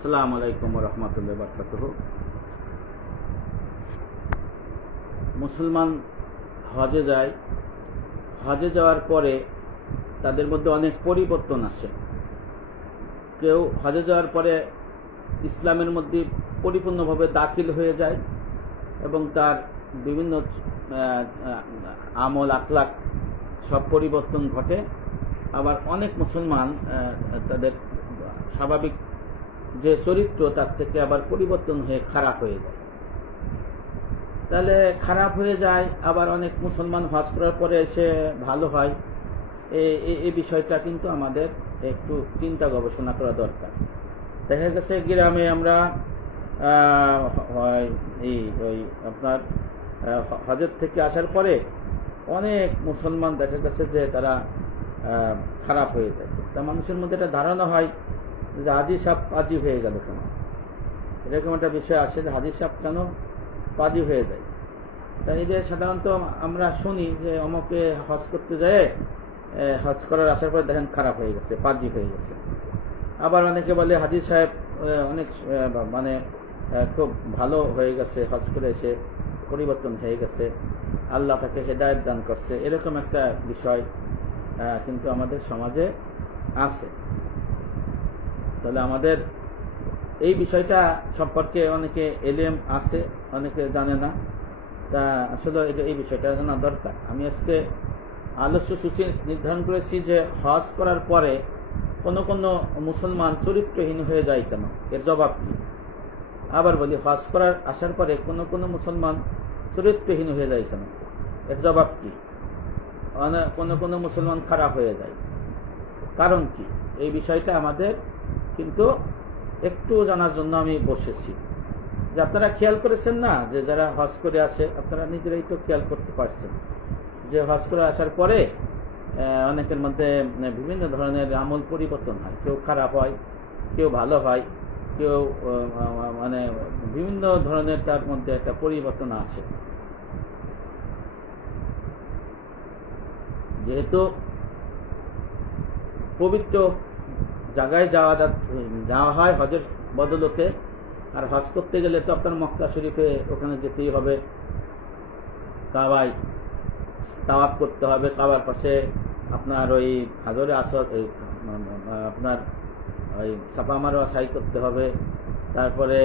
আসসালামু আলাইকুম রহমতুল্লাহ বারকাতুহু। মুসলমান হজে যায়, হজে যাওয়ার পরে তাদের মধ্যে অনেক পরিবর্তন আসে। কেউ হজে যাওয়ার পরে ইসলামের মধ্যে পরিপূর্ণভাবে দাখিল হয়ে যায় এবং তার বিভিন্ন আমল আখলাক সব পরিবর্তন ঘটে। আবার অনেক মুসলমান তাদের স্বাভাবিক যে চরিত্র তার থেকে আবার পরিবর্তন হয়ে খারাপ হয়ে যায়। তাহলে খারাপ হয়ে যায়, আবার অনেক মুসলমান হজ করার পরে এসে ভালো হয়। এই বিষয়টা কিন্তু আমাদের একটু চিন্তা গবেষণা করা দরকার। দেখা গেছে গ্রামে আমরা আপনার হজের থেকে আসার পরে অনেক মুসলমান দেখা গেছে যে তারা খারাপ হয়ে যায়। তা মানুষের মধ্যে একটা ধারণা হয় যে হাজি সাহেব পাজি হয়ে গেল কেন, এরকম একটা বিষয় আসে যে হাজি সাহেব কেন পাজি হয়ে যায়। তাই এদের সাধারণত আমরা শুনি যে অমুকে হজ করতে যায়, হজ করার আসার পরে দেখেন খারাপ হয়ে গেছে, পাজি হয়ে গেছে। আবার অনেকে বলে হাজি সাহেব অনেক মানে খুব ভালো হয়ে গেছে, হজ করে এসে পরিবর্তন হয়ে গেছে, আল্লাহ তাকে হেদায়েত দান করছে, এরকম একটা বিষয় কিন্তু আমাদের সমাজে আছে। তাহলে আমাদের এই বিষয়টা সম্পর্কে অনেকে এলেম আছে, অনেকে জানে না। তা আসলে এই বিষয়টা জানা দরকার। আমি আজকে আলোচ্য সূচি নির্ধারণ করেছি যে হজ করার পরে কোনো কোনো মুসলমান চরিত্রহীন হয়ে যায় কেন, এর জবাব কি। আবার বলি, হজ করার আসার পরে কোনো কোনো মুসলমান চরিত্রহীন হয়ে যায় কেন, এর জবাব কি। কোনো কোনো মুসলমান খারাপ হয়ে যায়, কারণ কি। এই বিষয়টা আমাদের কিন্তু একটু জানার জন্য আমি বসেছি। যে আপনারা খেয়াল করেছেন না, যে যারা হজ করে আসে আপনারা নিজেরাই তো খেয়াল করতে পারছেন যে হজ করে আসার পরে অনেকের মধ্যে বিভিন্ন ধরনের আমল পরিবর্তন হয়। কেউ খারাপ হয়, কেউ ভালো হয়, কেউ মানে বিভিন্ন ধরনের তার মধ্যে একটা পরিবর্তন আসে। যেহেতু পবিত্র জায়গায় যাওয়া হয় হজের বদলতে, আর হজ করতে গেলে তো আপনার মক্কা শরীফে ওখানে যেতেই হবে, কাবায় তাওয়াফ করতে হবে, কাবার পাশে আপনার ওই হাজরে আসওয়াদ আপনার ওই সাফা মারওয়া সাই করতে হবে, তারপরে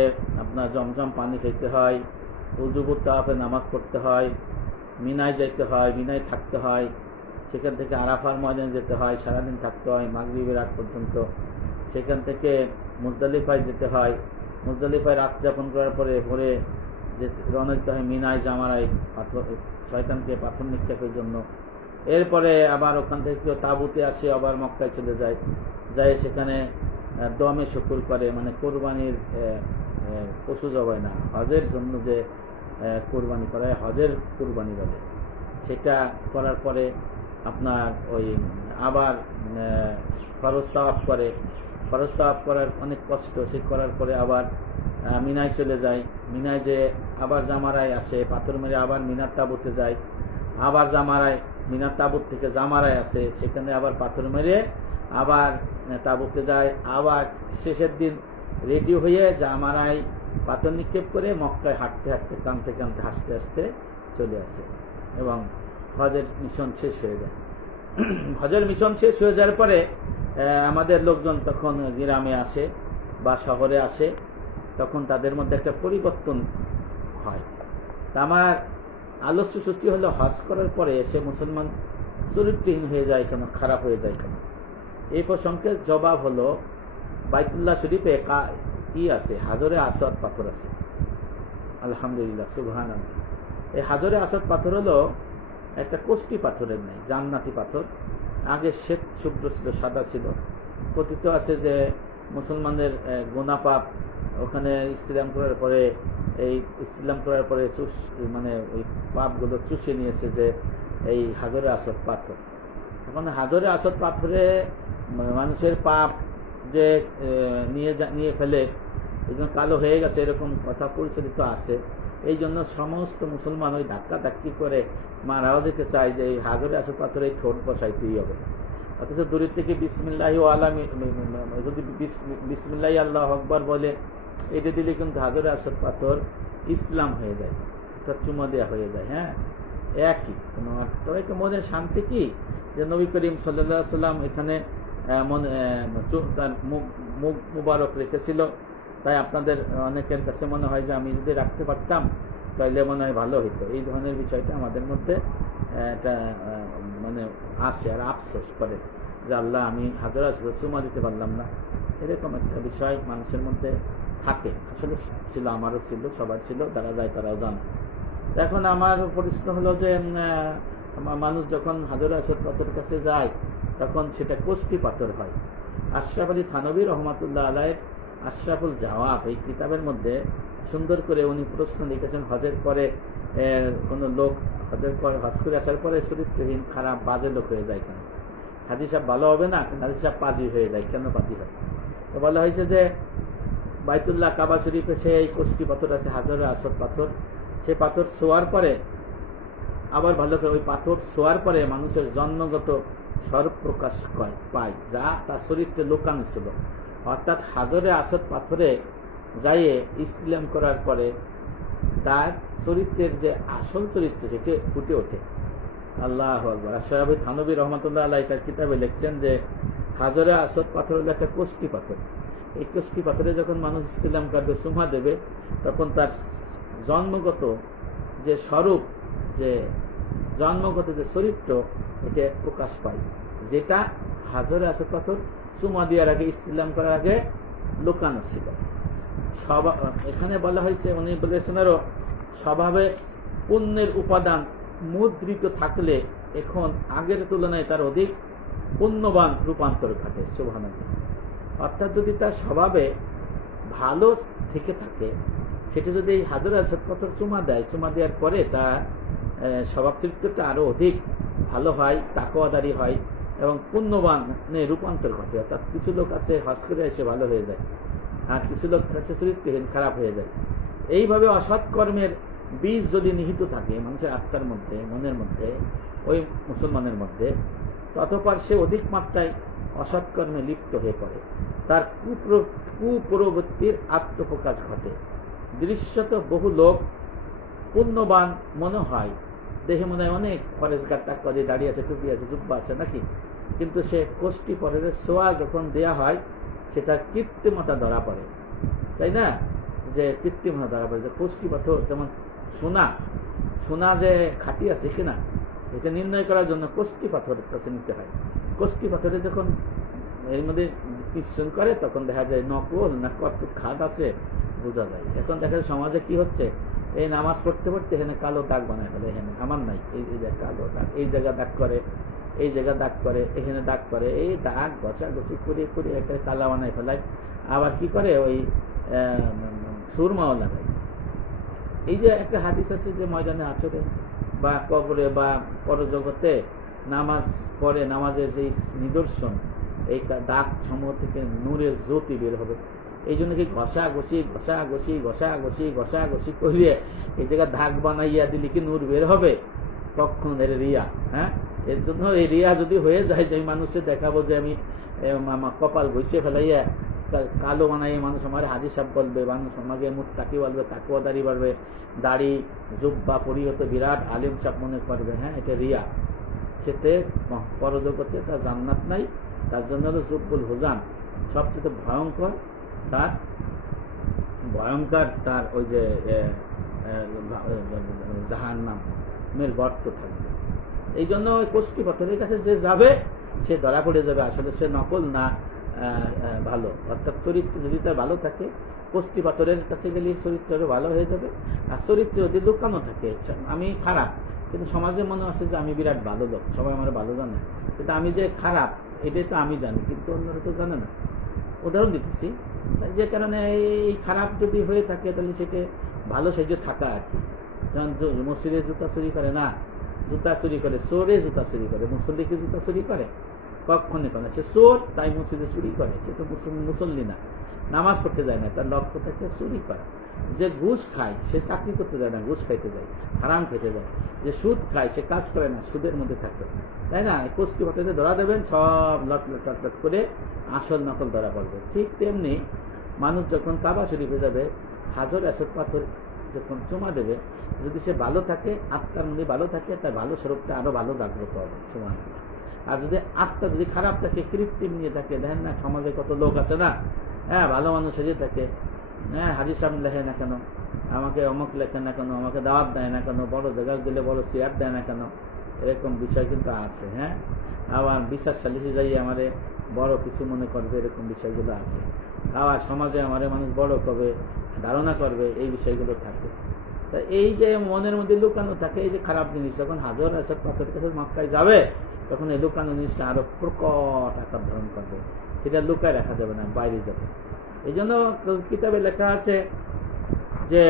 আপনার জমজম পানি খেতে হয়, উজুবুত তাওয়াফে নামাজ পড়তে হয়, মিনায় যেতে হয়, মিনায় থাকতে হয়, সেখান থেকে আরাফার ময়দানে যেতে হয়, সারাদিন থাকতে হয় মাগরিবের আগ পর্যন্ত, সেখান থেকে মুজদালিফায় যেতে হয়, মুজদালিফায় রাত যাপন করার পরে ভোরে রওনা দিতে হয় মিনায় জামারায় শয়তানকে পাথর নিক্ষেপের জন্য। এরপরে আবার ওখান থেকে কেউ তাঁবুতে আসে, আবার মক্কায় চলে যায়, সেখানে দমে শুকুর করে, মানে কোরবানির পশু জবাই না, হজের জন্য যে কোরবানি করা হয়, হজের কোরবানি বলে, সেটা করার পরে আপনার ওই আবার ফরজ তাওয়াফ করে। ফরজ তাওয়াফ করার অনেক কষ্ট, সে করার পরে আবার মিনায় চলে যায়, মিনায় যে আবার জামারায় আসে, পাথর মেরে আবার মিনার তাঁবুতে যায়, আবার জামারায় মিনার তাঁবুত থেকে জামারায় আসে, সেখানে আবার পাথর মেরে আবার তাঁবুতে যায়, আবার শেষের দিন রেডি হয়ে জামারায় পাথর নিক্ষেপ করে মক্কায় হাঁটতে হাঁটতে কাঁদতে কাঁদতে হাসতে হাসতে চলে আসে এবং হজের মিশন শেষ হয়ে যায়। হজের মিশন শেষ হয়ে যাওয়ার পরে আমাদের লোকজন তখন গ্রামে আসে বা শহরে আসে, তখন তাদের মধ্যে একটা পরিবর্তন হয়। তা আমার আলোচ্য সূচি হলো হজ করার পরে এসে মুসলমান চরিত্রহীন হয়ে যায় কেন, খারাপ হয়ে যায় কেন। এই প্রসঙ্গে জবাব হলো, বাইতুল্লাহ শরীফে কি আছে, হাজরে আসওয়াদ পাথর আছে। আলহামদুলিল্লাহ, সুবহানাল্লাহ। এই হাজরে আসওয়াদ পাথর হলো একটা কোষ্টি পাথরের নেই, জান্নাতি পাথর। আগে শ্বেত শুভ্র ছিল, সাদা ছিল। কথিত আছে যে মুসলমানদের গুনাহ পাপ ওখানে ইসলাম করার পরে, মানে ওই পাপগুলো চুষে নিয়েছে যে এই হাজরে আসওয়াদ পাথর। এখন হাজরে আসওয়াদ পাথরে মানুষের পাপ যে নিয়ে ফেলে, এই জন্য কালো হয়ে গেছে, এরকম কথা পরিচালিত আছে। এই জন্য সমস্ত মুসলমান ওই ধাক্কা ধাক্কি করে মারাও যেতে চায় যে এই হাজরে আসওয়াদ পাথরে ঠোঁট বসাইতেই হবে। অথচ দূরের থেকে বিসমিল্লাহি ওয়ালা যদি বিসমিল্লাহি আল্লাহু আকবার বলে, এটা দিলে কিন্তু হাজরে আসওয়াদ পাথর ইসলাম হয়ে যায়, অর্থাৎ চুমা দেওয়া হয়ে যায়। হ্যাঁ, একই কোনো তবে মনের শান্তি কি যে নবী করিম সাল্লাল্লাহু আলাইহি সাল্লাম এখানে তার মুখ মুবারক রেখেছিল। তাই আপনাদের অনেকের কাছে মনে হয় যে আমি যদি রাখতে পারতাম তাহলে মনে হয় ভালো হইতো। এই ধরনের বিষয়টা আমাদের মধ্যে একটা মানে আসে আর আফসোস করে যে আল্লাহ আমি হাজরে আসওয়াদ চুমা দিতে পারলাম না, এরকম একটা বিষয় মানুষের মধ্যে থাকে। আসলে ছিল, আমারও ছিল, সবার ছিল, যারা যায় তারাও জানে। এখন আমার প্রশ্ন হলো যে মানুষ যখন হাজরে আসওয়াদ পাথরের কাছে যায় তখন সেটা কোষ্ঠী পাথর হয়। আশরাফ আলী থানভী রহমাতুল্লাহ আলাইহির আশরাফুল জাওয়াব এই কিতাবের মধ্যে সুন্দর করে উনি প্রশ্ন লিখেছেন, হজের পরে কোন লোক হজের পরে হজ করে আসার পরে চরিত্রহীন খারাপ বাজে লোক হয়ে যায় কেন? হাদিস সাহেব ভালো হবে না, হাদিস সাহেব পাজি হয়ে যায়, কেন পাজি হয়? তো বলা হয়েছে যে বাইতুল্লাহ কাবা শরীফে সেই কোষ্ঠী পাথর আছে, হাজরে আসওয়াদ পাথর, সে পাথর ছোঁয়ার পরে আবার ভালো করে ওই পাথর ছোঁয়ার পরে মানুষের জন্মগত স্বরূপ প্রকাশ পায়, যা তার চরিত্রে লুকানো ছিল। অর্থাৎ হাজরে আসওয়াদ পাথরে যাইয়ে ইসলাম করার পরে তার চরিত্রের যে আসল চরিত্র সেটি ফুটে ওঠে। আল্লাহু আকবার। আশরাফ আলী থানভী রহমাতুল্লাহ আলাইহি তার কিতাবে লিখছেন যে হাজরে আসওয়াদ পাথর হলো একটা কোষ্ঠী পাথর। এই কোষ্ঠী পাথরে যখন মানুষ ইসলাম করবে, চুমা দেবে, তখন তার জন্মগত যে স্বরূপ, যে জন্মগত যে চরিত্র, এটা প্রকাশ পায়, যেটা হাজরে আসওয়াদ পাথর চুমা দেওয়ার আগে, ইসলাম করার আগে লুকানো ছিল। এখানে বলা হয়েছে, উনি বলেছেন আরো, স্বভাবে পুণ্যের উপাদান মুদ্রিত থাকলে এখন আগের তুলনায় তার অধিক পুণ্যবান রূপান্তর ঘটে। সুবহানাল্লাহ। অর্থাৎ যদি তার স্বভাবে ভালো থেকে থাকে, সেটা যদি এই হাজরে আসওয়াদ পাথর চুমা দেয়, চুমা দেওয়ার পরে তার স্বভাব চরিত্রটা আরো অধিক ভালো হয়, তাকওয়াদারি হয় এবং পুণ্যবানে রূপান্তর ঘটে। অর্থাৎ কিছু লোক আছে হজ করে এসে ভালো হয়ে যায়, আর কিছু লোক আছে চরিত্রহীন খারাপ হয়ে যায়। এইভাবে অসৎ কর্মের বীজ যদি নিহিত থাকে মানুষের আত্মার মধ্যে, মনের মধ্যে, ওই মুসলমানের মধ্যে, ততপর সে অধিক মাত্রায় অসৎ কর্মে লিপ্ত হয়ে পড়ে, তার কুপ্রবৃত্তির আত্মপ্রকাশ ঘটে। দৃশ্যত বহু লোক পুণ্যবান মনে হয়, দেখে মনে হয় অনেক ফরেজগার তাকওয়া দিয়ে দাঁড়িয়ে আছে, টুপি আছে, জুব্বা আছে নাকি, কিন্তু সে কোষ্ঠী পাথরের ছোঁয়া যখন দেয়া হয় সেটার কৃত্রিমতা ধরা পড়ে, তাই না? যে কৃত্রিমতা ধরা পড়ে, যে কোষ্ঠী পাথর যেমন সোনা যে খাঁটি আছে কিনা এটা নির্ণয় করার জন্য কোষ্ঠী পাথরের কাছে নিতে হয়। কোষ্ঠী পাথরে যখন এর মধ্যে মিশ্রণ করে তখন দেখা যায় নকল না কত খাদ আছে বোঝা যায়। এখন দেখা যায় সমাজে কি হচ্ছে, এই নামাজ পড়তে পড়তে এখানে কালো দাগ বানায় ফেলে, এখানে আমার নাই, এই যে কালো দাগ, এই জায়গা দাগ করে, এই জায়গা দাগ করে, এখানে দাগ করে, এই দাগ ঘষাঘষি করে করে একটা কালা বানায় ফেলায়। আবার কি করে, ওই সুরমাও লাগায়। এই যে একটা হাদিস আছে যে ময়দানে হাসরে বা কবরে বা পরজগতে নামাজ পড়ে, নামাজের যে নিদর্শন, এই দাগ সমূহ থেকে নূরের জ্যোতি বের হবে। এই জন্য কি ঘষাঘষি করিয়ে এই জায়গা দাগ বানাইয়া দিলে কি নূর বের হবে? কখন? এর রিয়া। হ্যাঁ, এর জন্য এই রিয়া যদি হয়ে যায় যে মানুষের দেখাবো যে আমি কপাল ঘষে ফেলাইয়া কালো বানাইয়া মানুষ আমার হাজি সাহেব বলবে, মানুষ আমাকে মুত্তাকি বলবে, তাকওয়াদারি বলবে, দাড়ি জুব্বা পরিহত বিরাট আলিম সাহেব মনে করবে, হ্যাঁ এটা রিয়া। সেতে পরজগতে তার জান্নাত নাই। তার জন্য হলো জুব্বুল হুজান সবচেয়ে ভয়ঙ্কর, তার ওই যে জাহান্নামের গর্ত থাকবে। এই জন্য ওই কোষ্ঠী পাথরের কাছে যে যাবে সে ধরা পড়ে যাবে আসলে সে নকল না ভালো। অর্থাৎ চরিত্র যদি তার ভালো থাকে, কোষ্ঠী পাথরের কাছে গেলে চরিত্র ভালো হয়ে যাবে। আর চরিত্র যদি লুকানো থাকে, আমি খারাপ কিন্তু সমাজে মনে আছে যে আমি বিরাট ভালো লোক, সবাই আমার ভালো জানে, কিন্তু আমি যে খারাপ এটাই তো আমি জানি, কিন্তু অন্যরা তো জানে না। উদাহরণ দিতেছি, যে কারণে এই খারাপ যদি হয়ে থাকে তাহলে সেটা ভালো সেজে থাকা আর কি। যেমন মসজিদে জুতা চুরি করে না, জুতা চুরি করে, চোরে জুতা চুরি করে, মুসল্লি কি জুতা চুরি করে? কখনই করে না। সে চোর, তাই মসজিদে চুরি করে, সে তো মুসল্লি না, নামাজ পড়তে যায় না, তার লক্ষ্য থাকে চুরি করা। যে ঘুষ খায় সে চাকরি করতে যায় না, ঘুষ খাইতে যায়, হারাম খেতে যায়। যে সুদ খায় সে কাজ করে না, সুদের মধ্যে থাকে, তাই না? কোষ্ঠী পাথরে ধরা দেবেন, সব লট করে আসল নকল ধরা পড়বে। ঠিক তেমনি মানুষ যখন কাবা শরীফে যাবে, হাজর আসদ পাথর যখন চুমা দেবে, যদি সে ভালো থাকে, আত্মার মধ্যে ভালো থাকে, তার ভালো স্বরূপটা আরো ভালো জাগ্রত হবে। সুবহানাল্লাহ। আর যদি আত্মা যদি খারাপ থাকে, কৃত্রিম নিয়ে থাকে, দেখেন না সমাজে কত লোক আছে না, হ্যাঁ, ভালো মানুষ সেজে থাকে, হ্যাঁ, হাজির সাহেব লেখে না কেন, আমাকে অমুক লেখে না কেন, আমাকে দাওয়াত দেয় না কেন, বড় জায়গায় গেলে বড় চেয়ার দেয় না কেন, এরকম বিষয় কিন্তু আছে। হ্যাঁ, আবার বিশ্বাস সালিশে যাই আমারে বড় কিছু মনে করবে, এরকম বিষয়গুলো আছে। আবার সমাজে আমারে মানুষ বড় করবে, ধারণা করবে, এই বিষয়গুলো থাকে। তা এই যে মনের মধ্যে লুকানো থাকে, এই যে খারাপ জিনিস, যখন হাজর আসদ পাথর কাছে মক্কায় যাবে, তখন এই লুকানো জিনিসটা আরো প্রকট আকার ধারণ করবে। সেটা লুকায় রাখা যাবে না, বাইরে যাবে। এই জন্য কিতাবে লেখা আছে যে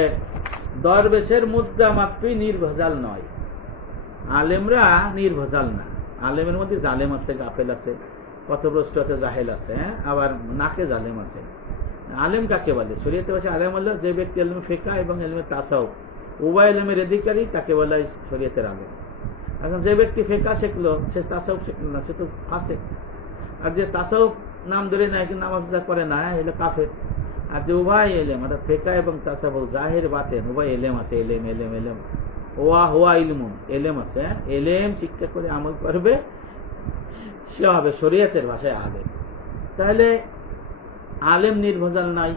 দরবেশের মুদ্রা মাত্রই নির্ভেজাল নয়, আলেমরা নির্ভেজাল না। আলেমের মধ্যে জালেম আছে, গাফেল আছে, পথভ্রষ্ট আছে, জাহেল আছে, আবার নাকে জালেম আছে। আলেম কাকে বলে? শরীয়তে ভাষায় আলেম হলো যে ব্যক্তি ইলমে ফিকহ এবং ইলমে তাসাউফ উভয় ইলমের অধিকারী, তাকে বলে শরীয়তের আলেম। এখন যে ব্যক্তি ফিকহ শিখলো, সে তাসাউফ শিখলো না, সে তো ফাসিক। আর যে তাসাউফ নাম ধরে না, কিন্তু নামাজ করে না, এলো কাফের। আর যে উভয় এলেম, অর্থাৎ ফিকহ এবং তাসাউফ, জাহির বাতেন উভয় এলেম আছে, এলেম এলেম এলেম, ওয়া হুয়া ইলমুন, এলেম আছে। এলেম শিক্ষা করে আমল করবে, সে হবে শরীয়তের ভাষায় আলেম। তাহলে আলেম নির্ভেজাল নাই,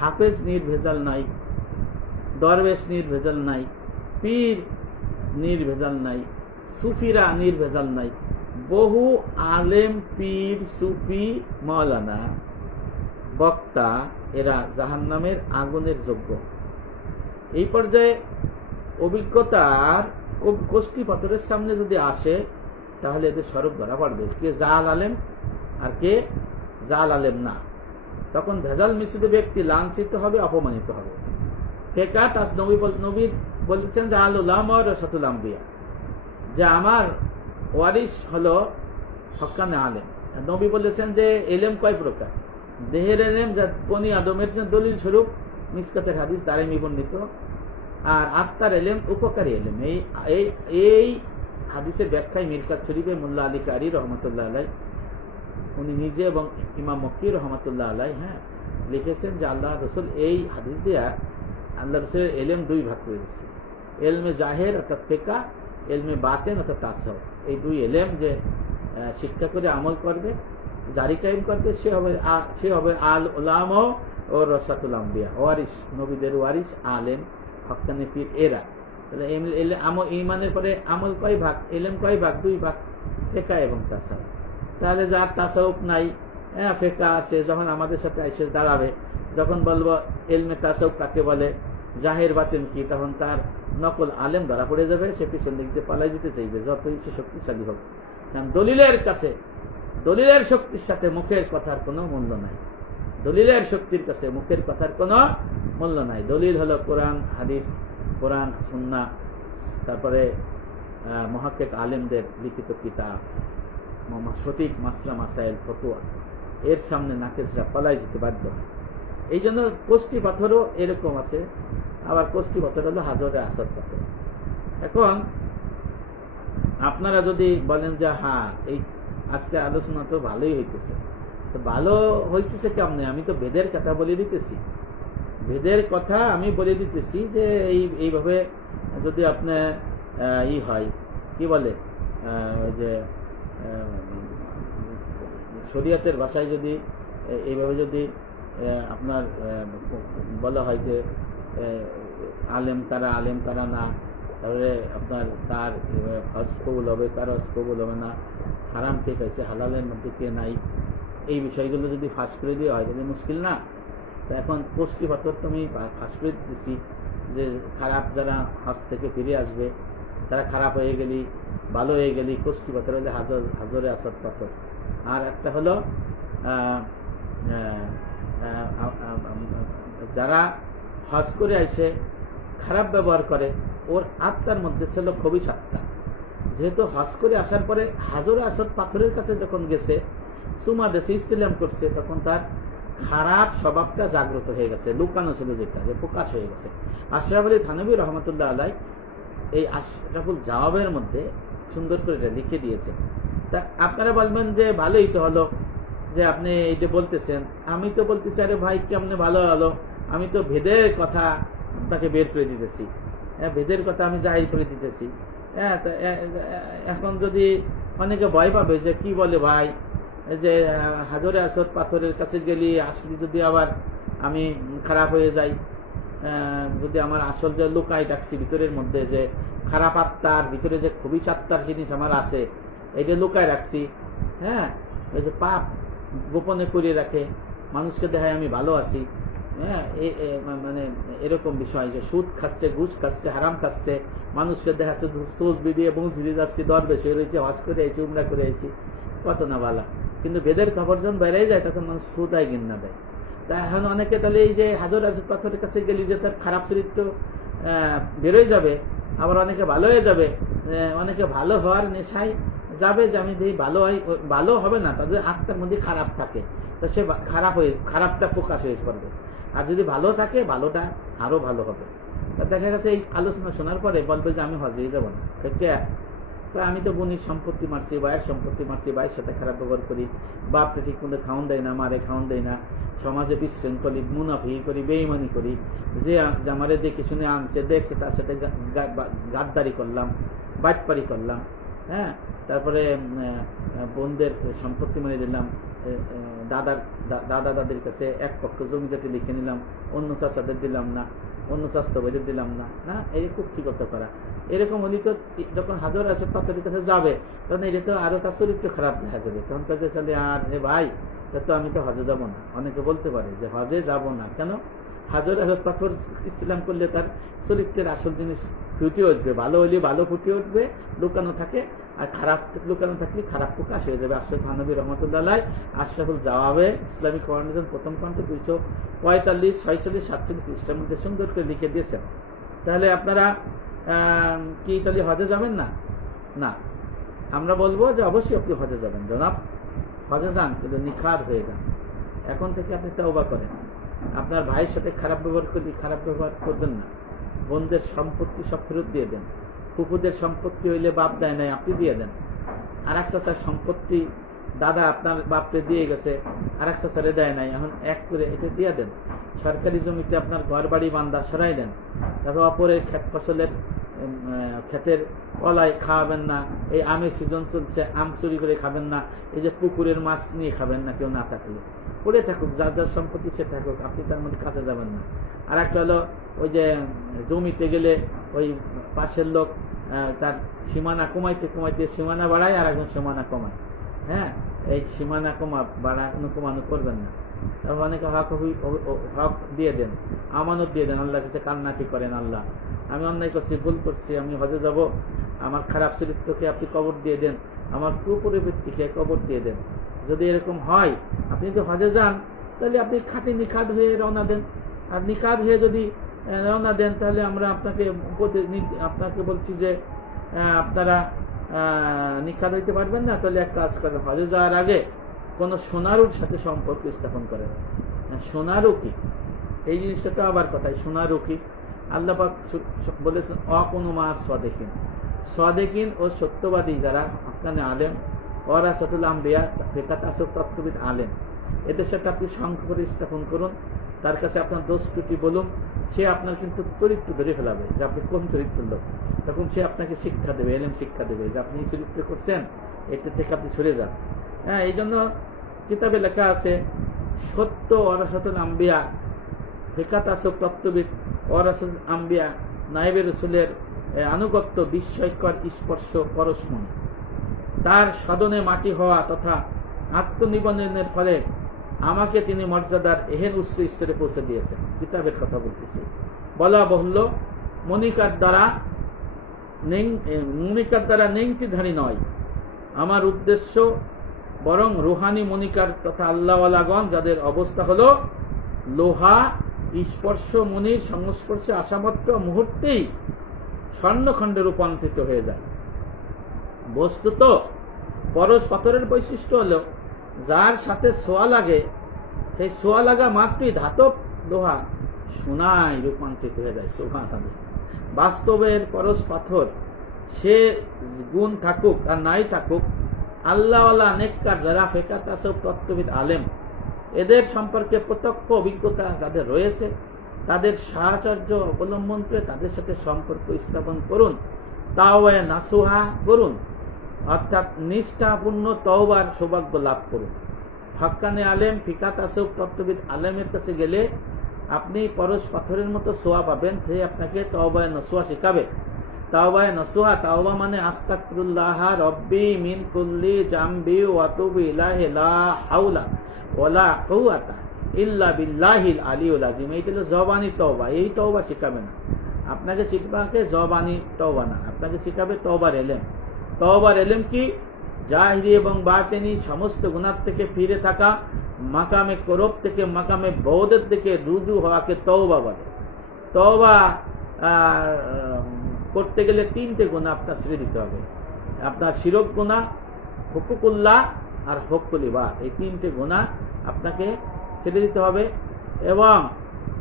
হাফেজ নির্ভেজাল নাই, দরবেশ নির্ভেজাল নাই, পীর নির্ভেজাল নাই, সুফিরা নির্ভেজাল নাই। বহু আলেম, পীর, সুফি, মাওলানা, বক্তা, এরা জাহান্নামের আগুনের যোগ্য। এই পর্যায়ে অভিজ্ঞতার কোষ্ঠী পাথরের সামনে যদি আসে, তাহলে এদের স্বরূপ ধরা পড়বে, কে জাল আলেম আর কে জাল আলেম না। তখন ভেজাল মিশ্রিত ব্যক্তি লাঞ্ছিত হবে, অপমানিত হবে। ফেকাত আস নবী বলছেন যে আল উলামা ওয়া রাসাতুল আম্বিয়া, যে আমার ওয়ারিস হলো হক্কানে আলেম। নবী বলেছেন যে এলেম কয় প্রকার? দেহের এলেম, যা বনি আদমের দলিল স্বরূপ, মিসকাতের হাদিস দারিমি বর্ণিত। আর আত্মার এলেম উপকারী এলেম। এই হাদিসের ব্যাখ্যায় মিরকাত শরীফে মোল্লা আলী কারি রহমতুল্লাহ আলাই, উনি নিজে এবং ইমাম মক্কি রহমতুল্লাহ আলাই, হ্যাঁ, লিখেছেন যে আল্লাহ রসুল এই হাদিস দিয়া আল্লাহ রসুলের এলেম দুই ভাগ করে দিচ্ছে। এলমে জাহের অর্থাৎ ফিকহ, এলমে বাতেন অর্থাৎ তাসাউফ। এই দুই এলেম যে শিক্ষা করে আমল করবে, জারি কায়েম করবে, সে হবে আল উলামা ও রাসাতুল আম্বিয়া, ওয়ারিস, নবীদের ওয়ারিস, আলেম, হক্কানি পীর, এরা। তাহলে ঈমানের পরে আমল কয় ভাগ? এলেম কয় ভাগ? দুই ভাগ, ফিকহ এবং তাসাউফ। তাহলে যার তাসাউফ নাই, হ্যাঁ, ফিকহ আছে, যখন আমাদের সাথে এসে দাঁড়াবে, যখন বলবো এলমে তাসাউফ কাকে বলে, জাহির বাতিন কি, তখন তার নকল আলেম ধরা পড়ে যাবে, সে পিছন দিক দিয়ে পালাই দিতে চাইবে, যতই সে শক্তিশালী হোক। কারণ দলিলের কাছে, দলিলের শক্তির সাথে মুখের কথার কোনো মূল্য নাই। দলিলের শক্তির কাছে মুখের কথার কোনো মূল্য নাই। দলিল হলো কোরআন হাদিস, কোরআন সুন্নাহ, তারপরে মুহাক্কিক আলেমদের লিখিত কিতাব, সঠিক মাসলা মাসাইল, ফতোয়া, এর সামনে নাকেশরা পালাই যেতে বাধ্য হয়। এই জন্য কোষ্ঠী পাথরও এরকম আছে। আবার কোষ্ঠী পাথর হলো হাজরে আসদ পাথর। এখন আপনারা যদি বলেন যে হ্যাঁ, এই আজকে আলোচনা তো ভালোই হইতেছে, তো ভালো হইতেছে কেমনে? আমি তো বেদের কথা বলে দিতেছি, বেদের কথা আমি বলে দিতেছি যে এইভাবে যদি আপনি হয়, কি বলে, যে শরীয়তের ভাষায় যদি এইভাবে যদি আপনার বলা হয় যে আলেম কারা, আলেম কারা না, তাহলে আপনার তার হজ কবুল হবে, কার হজ কবুল হবে না, হারাম কে খাইছে, হালালের মধ্যে কে নাই, এই বিষয়গুলো যদি ফাঁস করে দেওয়া হয় তাহলে মুশকিল না? তো এখন কোষ্ঠী পাথর তো আমি ফাঁস করে দিতেছি যে খারাপ যারা হজ থেকে ফিরে আসবে, তারা খারাপ হয়ে গেলি, ভালো হয়ে গেলি, কোষ্ঠী পাথর হলে হাজরে আসদ পাথর। আর একটা হলো যারা হজ করে আসে খারাপ ব্যবহার করে, ওর আত্মার মধ্যে ছিল খবিশ আত্মা। যেহেতু হজ করে আসার পরে হাজরে আসদ পাথরের কাছে যখন গেছে, সুমা দেশে ইস্তিলাম করছে, তখন তার খারাপ স্বভাবটা জাগ্রত হয়ে গেছে, লুকানো ছিল যেটা, যে প্রকাশ হয়ে গেছে। আশরাফ আলী থানভী রহমতুল্লাহ আলাই এই আশরাফুল জাওয়াবের মধ্যে সুন্দর করে এটা লিখে দিয়েছেন। তা আপনারা বলবেন যে ভালোই তো হলো যে আপনি এই যে বলতেছেন, আমি তো বলতেছি আরে ভাই কেমনে ভালো হলো, আমি তো ভেদের কথা আপনাকে বের করে দিতেছি, ভেদের কথা আমি জাহির করে দিতেছি। এখন যদি অনেকে ভয় পাবে যে কি বলে ভাই, যে হাজরে আসদ পাথরের কাছে গেলি আসলি যদি আবার আমি খারাপ হয়ে যাই, যদি আমার আসল যে লুকাই রাখছি ভিতরের মধ্যে, যে খারাপ আত্মার ভিতরে যে খুবই আত্মার জিনিস আমার আছে, এটা লুকায় রাখছি, হ্যাঁ, এই যে পাপ গোপনে করে রাখে, মানুষকে দেখায় আমি ভালো আছি, হ্যাঁ, মানে এরকম বিষয় যে সুদ খাচ্ছে, ঘুষ খাচ্ছে, হারাম খাচ্ছে, মানুষকে দেখাচ্ছে তসবিহ দিয়ে মসজিদে যাচ্ছি, দরবেশ হয়ে রয়েছে, হজ করে আইছি, উমরা করে আইছি, কত না ভালো। কিন্তু বেদের খবর যখন বেড়ে যায় তখন মানুষ শ্রোতায় ঘৃণা দেয়। তা এখন অনেকে তাহলে এই যে হাজর আসদ পাথরের কাছে গেলি যে তার খারাপ চরিত্র বেরোয় যাবে, আবার অনেকে ভালো হয়ে যাবে, অনেকে ভালো হওয়ার নেশায় যাবে যে আমি ভালো হবে না, তাদের আত্মার মধ্যে খারাপ থাকে, তো সে খারাপটা প্রকাশ হয়ে পড়বে। আর যদি ভালো থাকে ভালোটা আরো ভালো হবে। তা দেখা গেছে এই আলোচনা শোনার পরে বলবে যে আমি হজেই যাবো না, আমি তো বোনির সম্পত্তি মারছি, ভাইয়ের সম্পত্তি মারছি, ভাইয়ের সাথে খারাপ ব্যবহার করি, বাপটা ঠিক মতো খাওয়ান দেয় না, মারে খাওয়ান দেয় না, সমাজে বিশৃঙ্খলি মুনাফি করি, বেইমানি করি, যে আমারে দেখে শুনে আনছে দেখছে তার সাথে গাদ্দারি করলাম, বাটপারি করলাম, হ্যাঁ, তারপরে বোনদের সম্পত্তি মেনে দিলাম, দাদা দাদির কাছে এক পক্ষ জমি জাতি লিখে নিলাম, অন্য চাষাদের দিলাম না, অন্য স্বাস্থ্যবাদীদের দিলাম না, না, এই কুক্ষিগত করা। এরকম হলে তো যখন হাজর আসদ পাথরের কাছে যাবে তখন এটা তো আরো তার চরিত্র খারাপ দেখা যাবে, তখন কাছে চলে আর হে ভাই তো আমি তো হজে যাবো না। অনেকে বলতে পারে যে হজে যাব না কেন, হাজর আসদ পাথর ইসলাম করলে তার চরিত্রের আসল জিনিস ফুটে উঠবে, ভালো হলে ভালো ফুটে উঠবে, লুকানো থাকে, আর খারাপ লুকানো থাকলে খারাপ প্রকাশ হয়ে যাবে। আশরাফ থানভী রহমতুল্লাহ আশরাফুল জাওয়াবে ইসলামিক ফাউন্ডেশন প্রথম খণ্ড 245, 46, 47 পৃষ্ঠার মধ্যে সুন্দর করে লিখে দিয়েছেন। তাহলে আপনারা কি তাহলে হজে যাবেন না? না, আমরা বলবো যে অবশ্যই আপনি হজে যাবেন, জনাব হজে যান, কিন্তু নিখাদ হয়ে যান। এখন থেকে আপনি তওবা করেন, আপনার ভাইয়ের সাথে খারাপ ব্যবহার করবেন না, বোনদের সম্পত্তি সব ফেরত দিয়ে দেন, কুকুরদের সম্পত্তি হইলে বাপ দেয় নাই আপনি দিয়ে দেন, আর এক চাচার সম্পত্তি দাদা আপনার বাপকে দিয়ে গেছে, আর এক চাচারে দেয় নাই, এখন এক করে এটা দিয়ে দেন। সরকারি জমিতে আপনার ঘর বাড়ি বান্ধা সরাই দেন। তারপর অপরের ক্ষেত ফসলের ক্ষেতের কলাই খাওয়াবেন না, এই আমের সিজন চলছে আম চুরি করে খাবেন না, এই যে পুকুরের মাছ নিয়ে খাবেন না, কেউ না থাকলে পড়ে থাকুক, যার যার সম্পত্তি সে থাকুক, আপনি তার মধ্যে কাছে যাবেন না। আর একটা হলো ওই যে জমিতে গেলে ওই পাশের লোক তার সীমানা কমাইতে সীমানা বাড়ায়, আর একজন সীমানা কমায়, হ্যাঁ, এই সীমানা কমানো করবেন না। তারপর অনেকে হক দিয়ে দেন, আমানত দিয়ে দেন, আল্লাহ কাছে কান্নাটি করেন, আল্লাহ আমি অন্যায় করছি, ভুল করছি, আমি হজে যাব, আমার খারাপ চরিত্রকে আপনি কবর দিয়ে দেন, আমার কুপরিবৃত্তিকে কবর দিয়ে দেন। যদি এরকম হয়, আপনি যদি হজে যান তাহলে আপনি খাঁটি নিখাদ হয়ে রওনা দেন, আর নিখাদ হয়ে যদি রওনা দেন তাহলে আমরা আপনাকে বলছি যে আপনারা নিখাদ হইতে পারবেন না, তাহলে এক কাজ করেন, হজে যাওয়ার আগে কোন সোনারুর সাথে সম্পর্ক স্থাপন করেন। সোনারু কি এই জিনিসটা তো আবার কথায়, সোনারু কি আল্লাহ পাক বলেছেন অকুনুমা সদেকিন ও সত্যবাদী যারা আপনার আলেম, ওয়ারাসাতুল আম্বিয়া, তত্ত্ববিদ আলেম, এদের সাথে আপনি সম্পর্ক স্থাপন করুন, তার কাছে আপনার দোষ ত্রুটি বলুন, সে আপনার কিন্তু চরিত্র ধরে ফেলাবে যে আপনি কোন চরিত্রের লোক, তখন সে আপনাকে শিক্ষা দেবে, এলেম শিক্ষা দেবে যে আপনি এই চরিত্র করছেন, এটা থেকে আপনি সরে যান। হ্যাঁ, এই জন্য কিতাবে লেখা আছে সত্য ওয়ারাসাতুল আম্বিয়া, ফিকাতাসব তত্ত্ববিদ, ওয়ারাসাতুল আম্বিয়া নায়েবে রাসূলের আনুগত্য বিস্ময়কর স্পর্শ পরশমণি, তার সদনে মাটি হওয়া তথা আত্মনিবন্ধনের ফলে আমাকে তিনি মর্যাদার এহেন উচ্চ স্তরে পৌঁছে দিয়েছেন। কিতাবের কথা বলতেছি। বলা বহুল্য মনিকার দ্বারা নেংটিধারী নয় আমার উদ্দেশ্য, বরং রুহানি মনিকার তথা আল্লাহওয়ালাগণ যাদের অবস্থা হলো লোহা স্পর্শ মনির সংস্পর্শে আসামাত্র মুহূর্তেই স্বর্ণখণ্ডে রূপান্তরিত হয়ে যায়। বস্তুত পরশ পাথরের বৈশিষ্ট্য হলো যার সাথে ছোঁয়া লাগে সেই সোয়া লাগা মাত্রই ধাতব লোহা সোনায় রূপান্তরিত হয়ে যায়। সুবহানাল্লাহ। বাস্তবের পরশ পাথর, সে গুণ থাকুক আর নাই থাকুক, আল্লাহওয়ালা নেককার যারা ফিকাহ তাসাউফ তত্ত্ববিদ আলেম, এদের সম্পর্কে প্রত্যক্ষ অভিজ্ঞতা যাদের রয়েছে, তাদের সাহচর্য অবলম্বন করে তাদের সাথে সম্পর্ক স্থাপন করুন, তাওবায়ে নাসুহা করুন, অর্থাৎ নিষ্ঠাপূর্ণ তওবার সৌভাগ্য লাভ করুন। হক্কানি আলেম, ফিকাহ তাসাউফ তত্ত্ববিদ আলেমের কাছে গেলে আপনি পরশ পাথরের মতো সোয়া পাবেন। সে আপনাকে তওবায়ে নসুহা শিখাবে। তাওবায়ে নসুহা, তাওবা মানে আস্তাগফিরুল্লাহ রব্বি মিন কুল্লি জামবি ওয়া আতুবু ইলাইহি লা হাওলা ওয়ালা কুওয়াতা ইল্লা বিল্লাহিল আলিয়্যিল আযীম। এইটা হলো জবানি তওবা। এই তওবা শিখাবে না আপনাকে, শিখবাকে জবানি তওবা না, আপনাকে শিখাবে তওবার ইলম। তওবার ইলম কি? জাহিরি এবং বাতিনি সমস্ত গুনাহ থেকে ফিরে থাকা, মাকামে করব থেকে মাকামে বৌদের দিকে রুজু হওয়াকে তওবা বলে। তওবা করতে গেলে তিনটে গুনাহ আপনার ছেড়ে দিতে হবে। আপনার শিরক গুনাহ, হুকুকুল্লাহ আর হুকুল ইবাদ, এই তিনটে গুনাহ আপনাকে ছেড়ে দিতে হবে। এবং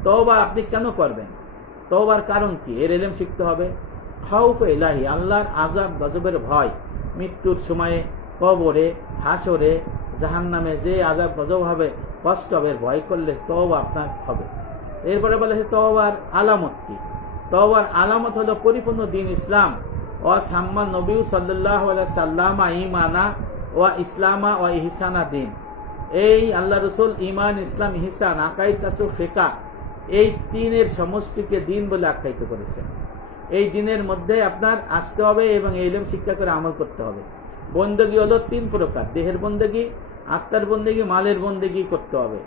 তওবা আপনি কেন করবেন, তওবার কারণ কি, এর ইলম শিখতে হবে। খাউফ ইলাহি, আল্লাহর আযাব গজবের ভয়, মৃত্যুর সময়ে, কবরে, হাসরে, জাহান্নামে যে আযাব গজব হবে, কষ্ট হবে, ভয় করলে তওবা আপনার হবে। এরপরে বলে তওবার আলামত কি? তওবার আলামত হলো পরিপূর্ণ দ্বীন ইসলাম ওয়া সাম্মান নবী সাল্লাল্লাহু আলাইহি সাল্লাম ঈমানা ওয়া ইসলামা ওয়া ইহসানা দ্বীন। এই আল্লাহ রাসূল ঈমান, ইসলাম, ইহসান, আকাইদ, তাসাউফ, ফিকাহ, এই তিনের সমষ্টিকে দ্বীন বলে আখ্যায়িত করেছেন। এই দ্বীনের মধ্যে আপনার আসতে হবে এবং এই ইলম শিক্ষা করে আমল করতে হবে। বন্দেগী হলো তিন প্রকার, দেহের বন্দেগী, আত্মার বন্দেগী, মালের বন্দেগী করতে হবে।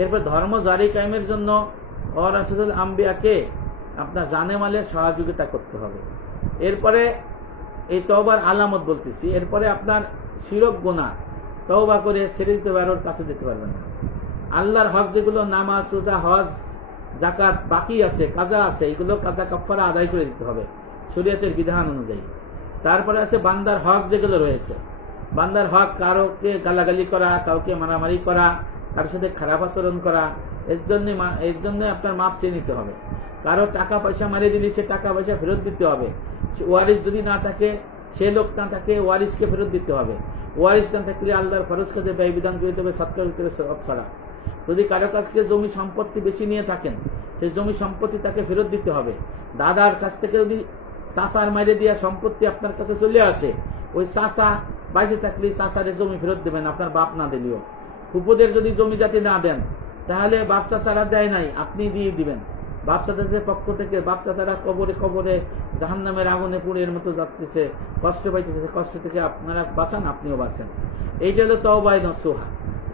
এরপর ধর্ম জারি কায়েমের জন্য ওয়ারাসাতুল আম্বিয়াকে আপনার জানে মালে সহযোগিতা করতে হবে। এরপরে এই তওবার আলামত বলতেছি। এরপরে আপনার শিরক গুনাহ তওবা করে ছেড়ে দিতে পারবেন, কাছে যেতে পারবেন না। আল্লাহর হক যেগুলো নামাজ, রোজা, হজ, যাকাত বাকি আছে, কাজা আছে, এগুলো কাজা কাফারা আদায় করে দিতে হবে শরীয়তের বিধান অনুযায়ী। তারপরে আছে বান্দার হক যেগুলো রয়েছে, বান্দার হক, কারোকে গালাগালি করা, কাউকে মারামারি করা, কারোর সাথে খারাপ আচরণ করা, এর জন্য আপনার মাপ চেয়ে নিতে হবে। কারো টাকা পয়সা মারিয়ে দিলে সে টাকা পয়সা ফেরত দিতে হবে। ওয়ারিস যদি না থাকে, সে লোক না থাকে, ওয়ারিসকে ফেরত দিতে হবে। ওয়ারিস না থাকলে আল্লাহর ফরজ কাজে ব্যয় বিধান করে দেবে সৎকার করে সব ছাড়া। যদি কারো কাছকে জমি সম্পত্তি বেশি নিয়ে থাকেন, সেই জমি সম্পত্তি তাকে ফেরত দিতে হবে। দাদার কাছ থেকে যদি চাষার মাইরে দিয়া সম্পত্তি আপনার কাছে চলে আসে, ওই চাষা বাইরে থাকলে চাষারে জমি ফেরত দেবেন, আপনার বাপ না দিলেও। ফুপুদের যদি জমি জাতি না দেন, তাহলে বাপ চাষারা দেয় নাই, আপনি দিয়ে দিবেন। বাপ চাচাদের পক্ষ থেকে বাপ চাচারা কবরে কবরে জাহান্নামের আগুনে পুড়ের মতো যাচ্ছে, কষ্ট পাইতেছে, কষ্ট থেকে আপনারা বাঁচান, আপনিও বাঁচেন। এইটা হলো তওবায়ে নসুহা।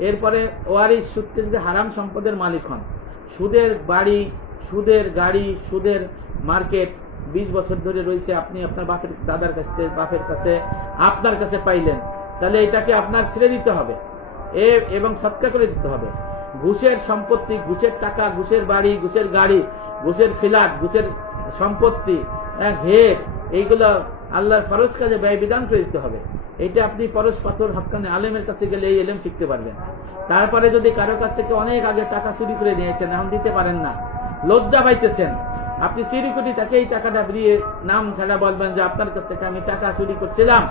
এরপরে ওয়ারিস, সূত্রে যদি হারাম সম্পদের মালিক হন, সুদের বাড়ি, সুদের গাড়ি, সুদের মার্কেট 20 বছর ধরে রয়েছে, আপনি আপনার বাপের দাদার কাছে, বাপের কাছে, আপনার কাছে পাইলেন, তাহলে এটাকে আপনার ছেড়ে দিতে হবে এবং সৎকার করে দিতে হবে। ঘুষের সম্পত্তি, ঘুষের টাকা, ঘুষের বাড়ি, ঘুষের গাড়ি, ঘুষের ফ্ল্যাট, ঘুষের সম্পত্তি, ঘের, এইগুলো আল্লাহর ফরজ কাজে ব্যয় বিধান করে দিতে হবে। এটা আপনি পরশ পাথর হক্কানি আলেমের কাছে গেলে এই ইলম শিখতে পারবেন। তারপরে যদি কারো কাছ থেকে অনেক আগে টাকা চুরি করে নিয়েছেন, এখন দিতে পারেন না, লজ্জা পাইতেছেন, আপনি চুরি করে তাকে এই টাকাটা দিয়ে নাম ছাড়া বলবেন যে আপনার কাছ থেকে আমি টাকা চুরি করছিলাম,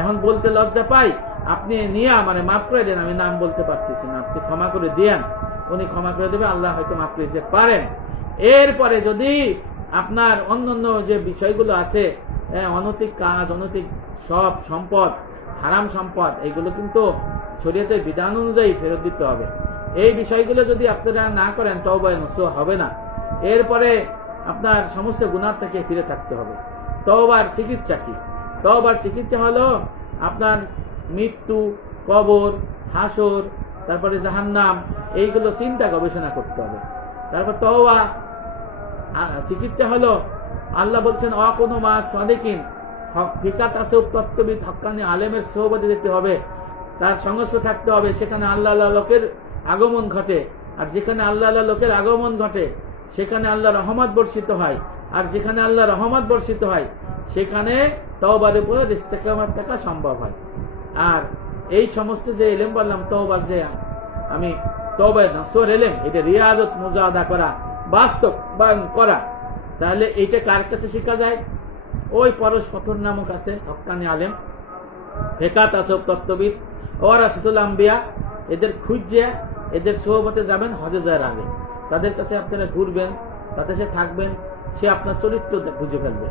এখন বলতে লজ্জা পাই, আপনি নিয়ে আমারে মাফ করে দেন, আমি নাম বলতে পারতেছি না, আপনি ক্ষমা করে দেন। উনি ক্ষমা করে দেবে, আল্লাহ হয়তো মাফ করে দিতে পারেন। এরপরে যদি আপনার অন্যান্য যে বিষয়গুলো আছে, অনৈতিক কাজ, অনৈতিক সব সম্পদ, হারাম সম্পদ, এইগুলো কিন্তু শরীয়তের বিধান অনুযায়ী ফেরত দিতে হবে। এই বিষয়গুলো যদি আপনারা না করেন, তওবায়ে নসুহা হবে না। এরপরে আপনার সমস্ত গুনাহ থেকে ফিরে থাকতে হবে। তওবার চিকিৎসা কি? তওবার চিকিৎসা হলো আপনার মৃত্যু, কবর, হাসর, তারপরে জাহান্নাম, এইগুলো চিন্তা গবেষণা করতে হবে। তারপর তওবা চিকিৎসা হলো, আল্লাহ বলছেন অকুনু মা সাদিকিন, ফিকাহ তাসাউফ তত্ত্ববিদ হক্কানি আলেমের সোহবতে যেতে হবে, তার সংস্পর্শে থাকতে হবে। সেখানে আল্লাহ লোকের আগমন ঘটে, আর যেখানে আল্লাহ লোকের আগমন ঘটে সেখানে আল্লাহ রহমত বর্ষিত হয়, আর যেখানে আল্লাহ রহমত বর্ষিত হয় সেখানে তওবার উপরে ইস্তেকামত থাকা সম্ভব হয়। আর এই সমস্ত যে ইলম বললাম, তওবার যে আমি তওবা নসুহার ইলম, এটা রিয়াজত মুজাহাদা করা, বাস্তবায়ন করা। তাহলে এইটা কার কাছে শেখা যায়? ওই পরশ পথর নামক আছে হক্কানি আলেম, ফেকা তাসব তত্ত্ববিদ, ওয়ারাসাতুল আম্বিয়া, এদের খুঁজে এদের সোহবতে যাবেন হজে যাওয়ার আগে। তাদের কাছে আপনারা ঘুরবেন, তাদের সাথে থাকবেন, সে আপনার চরিত্র বুঝে ফেলবে,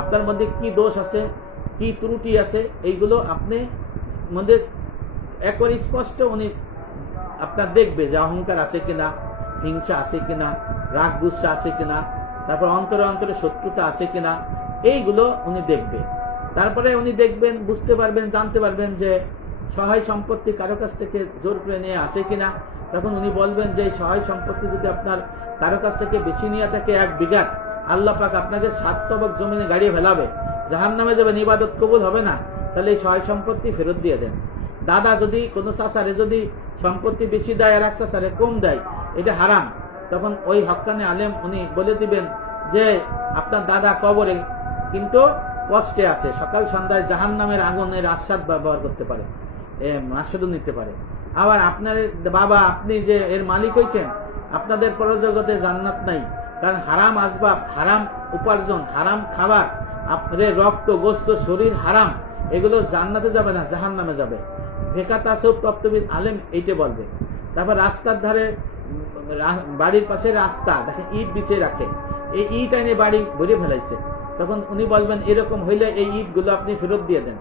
আপনার মধ্যে কি দোষ আছে, কি ত্রুটি আছে, এইগুলো আপনি মধ্যে একবার স্পষ্ট উনি আপনার দেখবে যে অহংকার আছে কিনা, হিংসা আছে কিনা, রাগ গুসা আছে কিনা, তারপর অন্তরে অন্তরে শত্রুতা আছে কিনা, এইগুলো উনি দেখবে। তারপরে উনি দেখবেন, বুঝতে পারবেন, জানতে পারবেন যে সহায় সম্পত্তি কারো কাছ থেকে জোর করে নিয়ে আসে কিনা। তখন উনি বলবেন যে সহায় সম্পত্তি যদি আপনার কারো কাছ থেকে বেশি নিয়ে থাকে 1 বিঘা, আল্লাহ পাক আপনাকে 7 তবক জমিনে গাড়িয়ে ফেলাবে, জাহান্নামে যাবেন, ইবাদত কবুল হবে না। তাহলে এই সহায় সম্পত্তি ফেরত দিয়ে দেন। দাদা যদি কোনো চাচারে যদি সম্পত্তি বেশি দেয় আর এক চাচারে কম দেয়, এটা হারাম। তখন ওই হক্কানি আলেম উনি বলে দিবেন যে আপনার দাদা কবরে কিন্তু কষ্টে আছে, সকাল সন্ধ্যায় জাহান্নামের আগুনের আস্বাদ ব্যবহার করতে পারে, আস্বাদন নিতে পারে। আবার আপনার বাবা, আপনি যে এর মালিক হয়েছেন, আপনাদের পরজগতে জান্নাত নাই, কারণ হারাম আসবাব, হারাম উপার্জন, হারাম খাবার, আপনাদের রক্ত গোস্ত শরীর হারাম, এগুলো জান্নাতে যাবে না, জাহান্নামে যাবে। ফেকা তাসব তত্ত্ববিদ আলেম এইটা বলবে। তারপর রাস্তার ধারে, বাড়ির পাশে রাস্তা দেখেন ইট বিছিয়ে রাখে, এই ইট এনে বাড়ি ভরে ফেলাইছে, তখন উনি বলবেন এরকম হইলে এই ইট গুলো আপনি ফেরত দিয়ে দেন,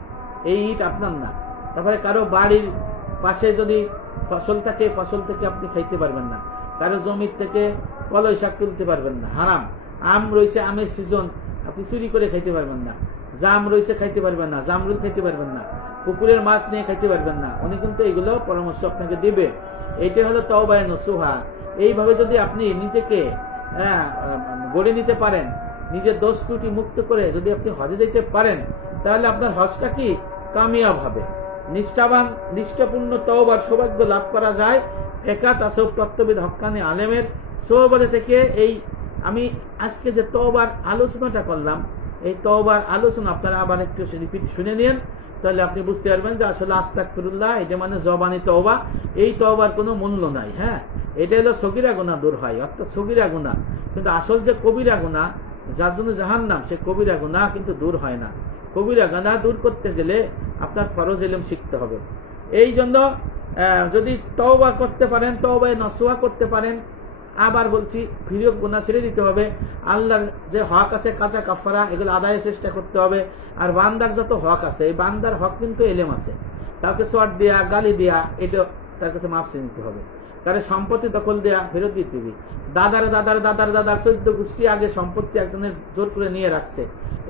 এই ইট আপনার না। তারপরে কারো বাড়ির পাশে যদি ফসল থাকে, ফসল থেকে আপনি খাইতে পারবেন না, কারো জমির থেকে কলই শাক তুলতে পারবেন না, হারাম। আম রয়েছে, আমের সিজন, আপনি চুরি করে খাইতে পারবেন না। জাম রয়েছে, খাইতে পারবেন না, জামরুল খাইতে পারবেন না, পুকুরের মাছ নিয়ে খাইতে পারবেন না। উনি কিন্তু এইগুলো পরামর্শ আপনাকে দিবে। এইটা হলো তওবা নসুহা। এইভাবে যদি আপনি নিজেকে গড়ে নিতে পারেন, নিজের দোষ ত্রুটি মুক্ত করে যদি আপনি হজে যেতে পারেন, তাহলে আপনার হজটা কি কামিয়াব হবে। নিষ্ঠাবান, নিষ্ঠাপূর্ণ তওবার সৌভাগ্য লাভ করা যায় ফেকা তাসব তত্ত্ববিদ হক্কানি আলেমের সোহবতে থেকে। এই আমি আজকে যে তওবার আলোচনাটা করলাম, এই তওবার আলোচনা আপনারা আবার একটু রিপিট শুনে নিন, তাহলে আপনি বুঝতে পারবেন যে আসলে আস্তাগফিরুল্লাহ এটা মানে জবানি তওবা। এই তওবার কোনো মূল্য নাই। হ্যাঁ, এটা হলো সগীরা গুনাহ দূর হয়, অর্থাৎ সগীরা গুনাহ, কিন্তু আসল যে কবিরা গুনাহ, যার জন্য জাহান্নাম, সে কবিরা গুনাহ কিন্তু দূর হয় না। কবিরা গুনাহ দূর করতে গেলে আপনার ফরজ ইলম শিখতে হবে। এই জন্য যদি তওবা করতে পারেন, তওবায়ে নসুহা করতে পারেন, আবার বলছি ফিরিয়ে গুনাহ ছেড়ে দিতে হবে, আল্লাহর যে হক আছে কাঁচা কাফারা, এগুলো আদায়ের চেষ্টা করতে হবে। আর বান্দার যত হক আছে, এই বান্দার হক কিন্তু এলেম আছে, কাউকে চট দেয়া, গালি দেয়া, এটা তার কাছে মাফ চেয়ে নিতে হবে। কারণ সম্পত্তি দখল দেয়া, ফেরত দিতে হবে। দাদার দাদার দাদার দাদার 14 গোষ্ঠী আগে সম্পত্তি একজনের জোর করে নিয়ে রাখছে,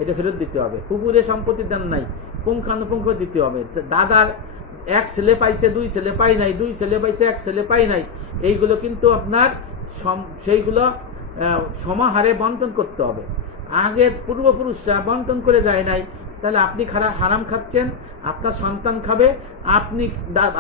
এটা ফেরত দিতে হবে। কুকুরে সম্পত্তি দেন নাই, পুঙ্খানুপুঙ্খ দিতে হবে। দাদার 1 ছেলে পাইছে, 2 ছেলে পাই নাই, 2 ছেলে পাইছে, 1 ছেলে পাই নাই, এইগুলো কিন্তু আপনার সেইগুলো সমাহারে বন্টন করতে হবে। আগের পূর্বপুরুষরা বন্টন করে যায় নাই, তাহলে আপনি হারাম খাচ্ছেন, আপনার সন্তান খাবে, আপনি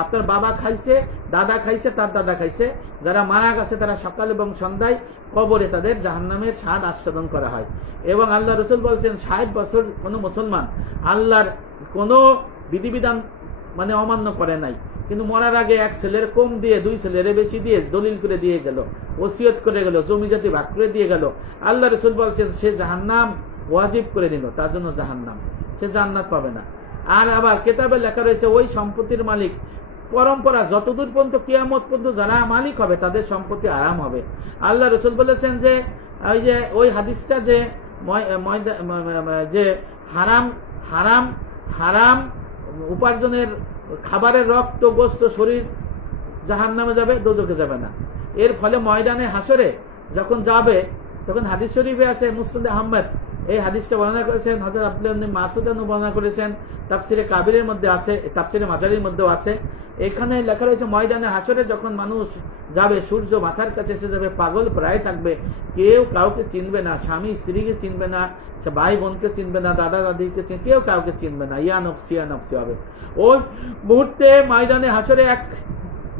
আপনার বাবা খাইছে, দাদা খাইছে, তার দাদা খাইছে, যারা মারা গেছে তারা সকাল এবং সন্ধ্যায় কবরে তাদের জাহান্নামের স্বাদ আস্বাদন করা হয়। এবং আল্লাহ রসুল বলছেন 60 বছর কোন মুসলমান আল্লাহর কোন বিধিবিধান মানে অমান্য করে নাই, কিন্তু মরার আগে 1 ছেলের কম দিয়ে 2 ছেলের বেশি দিয়ে দলিল করে দিয়ে গেল, ওসিয়ত করে গেল, জমি জাতি ভাগ করে দিয়ে গেল। আল্লাহ রসুল বলছেন সে জাহান্নাম ওয়াজিব করে দিল, তার জন্য জাহান্নাম, সে জান্নাত পাবে না। আর আবার কেতাবে লেখা রয়েছে ওই সম্পত্তির মালিক পরম্পরা যতদূর পর্যন্ত কিয়ামত পর্যন্ত যারা মালিক হবে তাদের সম্পত্তি আরাম হবে। আল্লাহ রসুল বলেছেন যে ওই হাদিসটা যে হারাম হারাম হারাম উপার্জনের খাবারের রক্ত গোস্ত শরীর জাহান্নামে যাবে, দোজখে যাবে না। এর ফলে ময়দানে হাসরে যখন যাবে, তখন হাদিস শরীফে আছে, মুসনাদে আহমদ এই হাদিসটা বর্ণনা করেছেন, হযরত আব্দুল্লাহ ইবনে মাসউদ বর্ণনা করেছেন, তাফসিরে কাবিরের মধ্যে আছে, তাফসিরে মাজারির মধ্যেও আছে। এখানে লেখা রয়েছে ময়দানে হাসরে যখন মানুষ যাবে, সূর্য মাথার কাছে এসে যাবে, পাগল প্রায় থাকবে, কেউ কাউকে চিনবে না, স্বামী স্ত্রীকে চিনবে না, ভাই বোনকে চিনবে না, দাদা দাদিকে চিনবে, কেউ কাউকে চিনবে না, ইয়া নফসি হবে। ওই মুহূর্তে ময়দানে হাসরে এক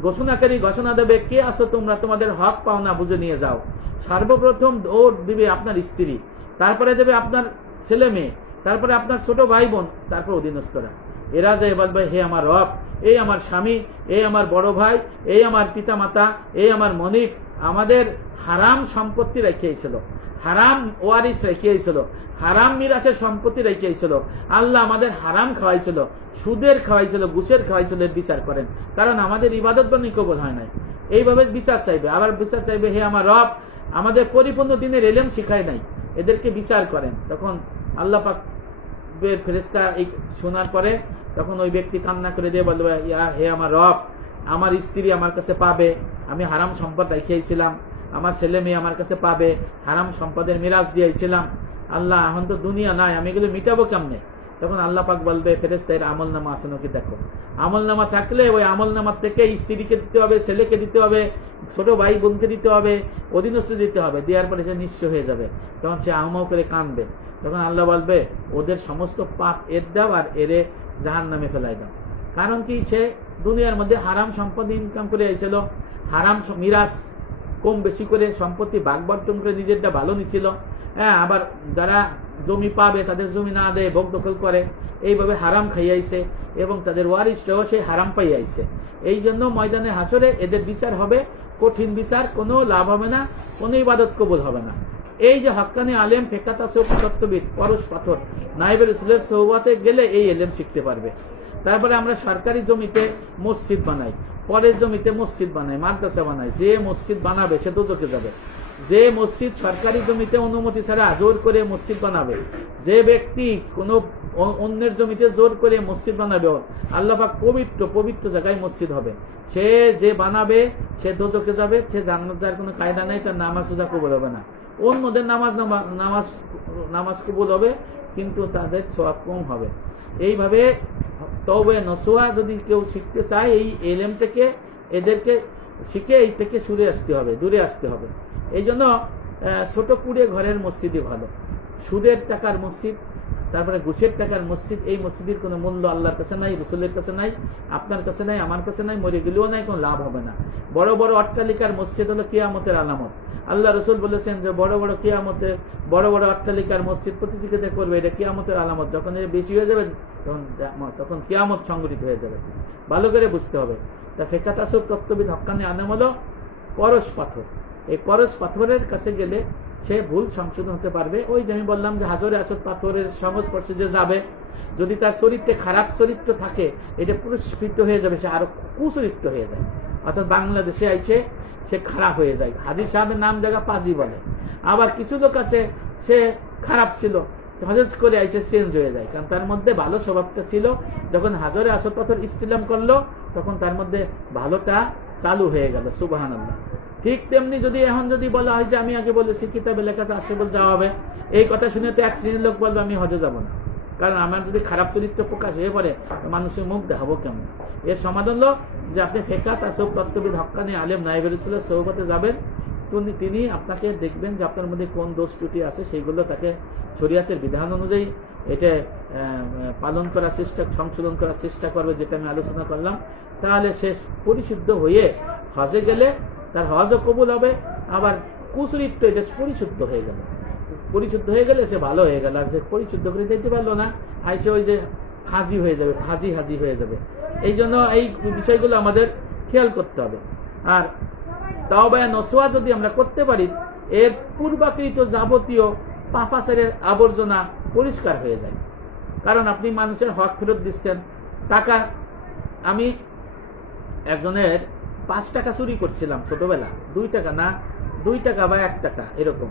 ঘোষণাকারী ঘোষণা দেবে, কে আছো তোমরা, তোমাদের হক পাও না, বুঝে নিয়ে যাও। সর্বপ্রথম দৌড় দিবে আপনার স্ত্রী, তারপরে দেবে আপনার ছেলে মেয়ে, তারপরে আপনার ছোট ভাই বোন, তারপর অধীনস্থরা। এরা যে বলবে হে আমার রব, এই আমার স্বামী, এই আমার বড় ভাই, এই আমার পিতা মাতা, এই আমার মনিব আমাদের হারাম সম্পত্তি রেখেছিল, হারাম ওয়ারিস রেখেছিল, হারাম মিরাসের সম্পত্তি রেখেছিল, আল্লাহ আমাদের হারাম খাওয়াইছিল, সুদের খাওয়াইছিল, ঘুষের খাওয়াইছিল, এর বিচার করেন। কারণ আমাদের ইবাদত বাণী কবুল হয় নাই। এইভাবে বিচার চাইবে। আবার বিচার চাইবে, হে আমার রব, আমাদের পরিপূর্ণ দিনের এলেম শিখায় নাই, এদেরকে বিচার করেন। তখন আল্লাহ পাকের ফেরেশতা এই শোনার পরে তখন ওই ব্যক্তি কান্না করে দিয়ে বলবে, হে আমার রব, আমার স্ত্রী আমার কাছে পাবে, আমি হারাম সম্পদ রেখেছিলাম, আমার ছেলে মেয়ে আমার কাছে পাবে, হারাম সম্পদের মিরাজ দিয়েছিলাম, আল্লাহ এখন তো দুনিয়া নাই, আমি এগুলো মিটাবো কেমনে? তখন আল্লাহ পাক বলবে, ফেরেশতা এর আমল নামা আছে নাকি দেখো। আমল নামা থাকলে ওই আমল নামার থেকে স্ত্রীকে দিতে হবে, ছেলেকে দিতে হবে, ছোট ভাই বোনকে দিতে হবে, অধীনস্থ দিতে হবে, দেওয়ার পরে সে নিঃস্ব হয়ে যাবে। তখন সে আহমাও করে কাঁদবে। তখন আল্লাহ বলবে, ওদের সমস্ত পাপ এর দাও আর এরে জাহান্নামে ফেলাই দাও। কারণ কি, সে দুনিয়ার মধ্যে হারাম সম্পদ ইনকাম করে আইছিল, হারাম মিরাজ কম বেশি করে সম্পত্তি ভাগ বন্টন করে নিজেরটা ভালো নিছিল। হ্যাঁ, আবার যারা জমি পাবে তাদের জমি না দেয়, ভোগ দখল করে, এইভাবে হারাম খাইয়াইছে এবং তাদের ওয়ারিসরাও সেই হারাম পাইয়াইছে। এই জন্য ময়দানে হাসরে এদের বিচার হবে কঠিন বিচার, কোনো লাভ হবে না, কোনো ইবাদত কবুল হবে না। এই যে হক্কানি আলেম, ফেকাত তত্ত্ববিদ, পরশ পাথর, নায়েবে রাসূলের সোহবতে গেলে এই এলেম শিখতে পারবে। তারপরে আমরা সরকারি জমিতে মসজিদ বানাই, পরের জমিতে মসজিদ বানাই, মাদ্রাসা বানাই। যে মসজিদ বানাবে সে দোজখে যাবে। যে মসজিদ সরকারি জমিতে অনুমতি ছাড়া জোর করে মসজিদ বানাবে, যে ব্যক্তি কোন অন্যের জমিতে জোর করে মসজিদ বানাবে, আল্লাহ পাক পবিত্র পবিত্র জায়গায় মসজিদ হবে, সে যে বানাবে সে দোজখে যাবে, সে জান্নাত যাওয়ার কোনো কায়দা নাই, তার নামাজ সুজা কবুল হবে না। অন্যদের নামাজ কবুল হবে, কিন্তু তাদের সওয়াব কম হবে। এইভাবে তওবা নসুহা যদি কেউ শিখতে চায়, এই এলেম থেকে এদেরকে শিখে এই থেকে দূরে আসতে হবে। এই জন্য ছোট কুড়িয়ে ঘরের মসজিদই ভালো। সুদের টাকার মসজিদ, তারপরে ঘুষের টাকার মসজিদ, এই মসজিদের কোনো মূল্য আল্লাহর কাছে নাই, রসুলের কাছে নাই, আপনার কাছে নাই, আমার কাছে নাই, মরে গেলেও নাই, কোনো লাভ হবে না। বড় বড় অট্টালিকার মসজিদ হলো কিয়ামতের আলামত। আল্লাহ রসুল বলেছেন যে বড় বড় অট্টালিকার মসজিদ প্রতিযোগিতা করবে, এটা কিয়ামতের আলামত। যখন এটা বেশি হয়ে যাবে তখন কিয়ামত সংঘটিত হয়ে যাবে। ভালো করে বুঝতে হবে। তা ফেকাত তত্ত্ববিদ হক্কানি আলেম হলো পরশ পাথর। এই পরশ পাথরের কাছে গেলে সে ভুল সংশোধন হতে পারবে। ওই যে আমি বললাম যে হাজরে আসদ পাথরের সংস্পর্শে যে যাবে, যদি তার চরিত্রে খারাপ চরিত্র থাকে, এটা পুরস্কৃত হয়ে যাবে, সে আরো কুচরিত্র হয়ে যায়। অর্থাৎ বাংলাদেশে আইসে সে খারাপ হয়ে যায়। হাজির সাহেবের নাম জায়গা পাজি বলে। আবার কিছু লোক আছে সে খারাপ ছিল, হজ করে আইসে চেঞ্জ হয়ে যায়, কারণ তার মধ্যে ভালো স্বভাবটা ছিল। যখন হাজরে আসদ পাথর ইস্তিলাম করলো তখন তার মধ্যে ভালোটা চালু হয়ে গেল। সুবহানাল্লাহ। ঠিক তেমনি এখন যদি বলা হয় যে আমি আগে বলেছি কিতাবে লেখাতে আসে বলে যাওয়া হবে, এই কথা শুনে তো এক শ্রেণীর লোক বলবে আমি হজে যাব না, কারণ আমার যদি খারাপ চরিত্র প্রকাশ হয়ে পড়ে মানুষের মুখ দেখাবো কেমন। এর সমাধান হলো যে আপনি ফেকাত আসব তত্ত্ববিদ হক্কানি আলেম নায়েবে রাসূলের সোহবতে যাবেন, তিনি আপনাকে দেখবেন যে আপনার মধ্যে কোন দোষ ত্রুটি আছে, সেইগুলো তাকে শরীয়তের বিধান অনুযায়ী এটা পালন করার চেষ্টা, সংশোধন করার চেষ্টা করবে, যেটা আমি আলোচনা করলাম। তাহলে সে পরিশুদ্ধ হয়ে হজে গেলে তার হজও কবুল হবে। আবার কুচরিত্র এটা পরিশুদ্ধ হয়ে গেলে সে ভালো হয়ে গেল। আর যে পরিশুদ্ধ করে দিতে পারলো না, আইসে ওই যে হাজি হয়ে যাবে, হাজি হয়ে যাবে। এই জন্য এই বিষয়গুলো আমাদের খেয়াল করতে হবে। আর তাওবা নসুহা যদি আমরা করতে পারি, এর পূর্বাকৃত যাবতীয় পাপাচারের আবর্জনা পরিষ্কার হয়ে যায়। কারণ আপনি মানুষের হক ফেরত দিচ্ছেন। টাকা, আমি একজনের 5 টাকা চুরি করছিলাম ছোটবেলা, 2 টাকা না, 2 টাকা বা 1 টাকা এরকম।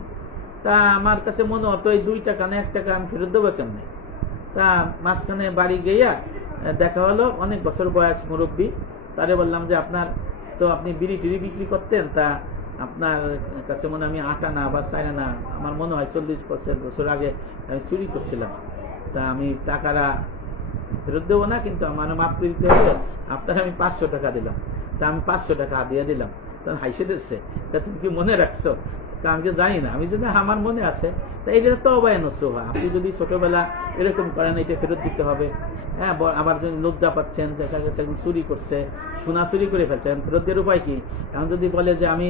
তা আমার কাছে মনে হতো এই 2 টাকা না 1 টাকা আমি ফেরত দেবো কেমনে। তা মাঝখানে বাড়ি গিয়া দেখা হলো, অনেক বছর বয়স মুরব্বী। তারে বললাম যে আপনি বিড়ি টিড়ি বিক্রি করতেন, তা আপনার কাছে মনে আমি 8 আনা বা 4 আনা, আমার মনে হয় 40 বছর আগে আমি চুরি করছিলাম। তা আমি টাকাটা ফেরত দেবো না, কিন্তু আমার মাপ দিতে হচ্ছে, আপনার আমি 500 টাকা দিলাম। তা আমি 500 টাকা দিয়ে দিলাম। তখন হাসে দিচ্ছে, তা তুমি কি মনে রাখছো? তা আমি জানি না, আমি জানি আমার মনে আছে। তা এটা তওবায়ে নসুহা। আপনি যদি ছোটবেলা এরকম করেন এটা ফেরত দিতে হবে। হ্যাঁ, আবার যদি লজ্জা পাচ্ছেন, দেখা গেছে চুরি করছে, সোনা চুরি করে ফেলছেন, ফেরত দেওয়ার উপায় কি? এখন যদি বলে যে আমি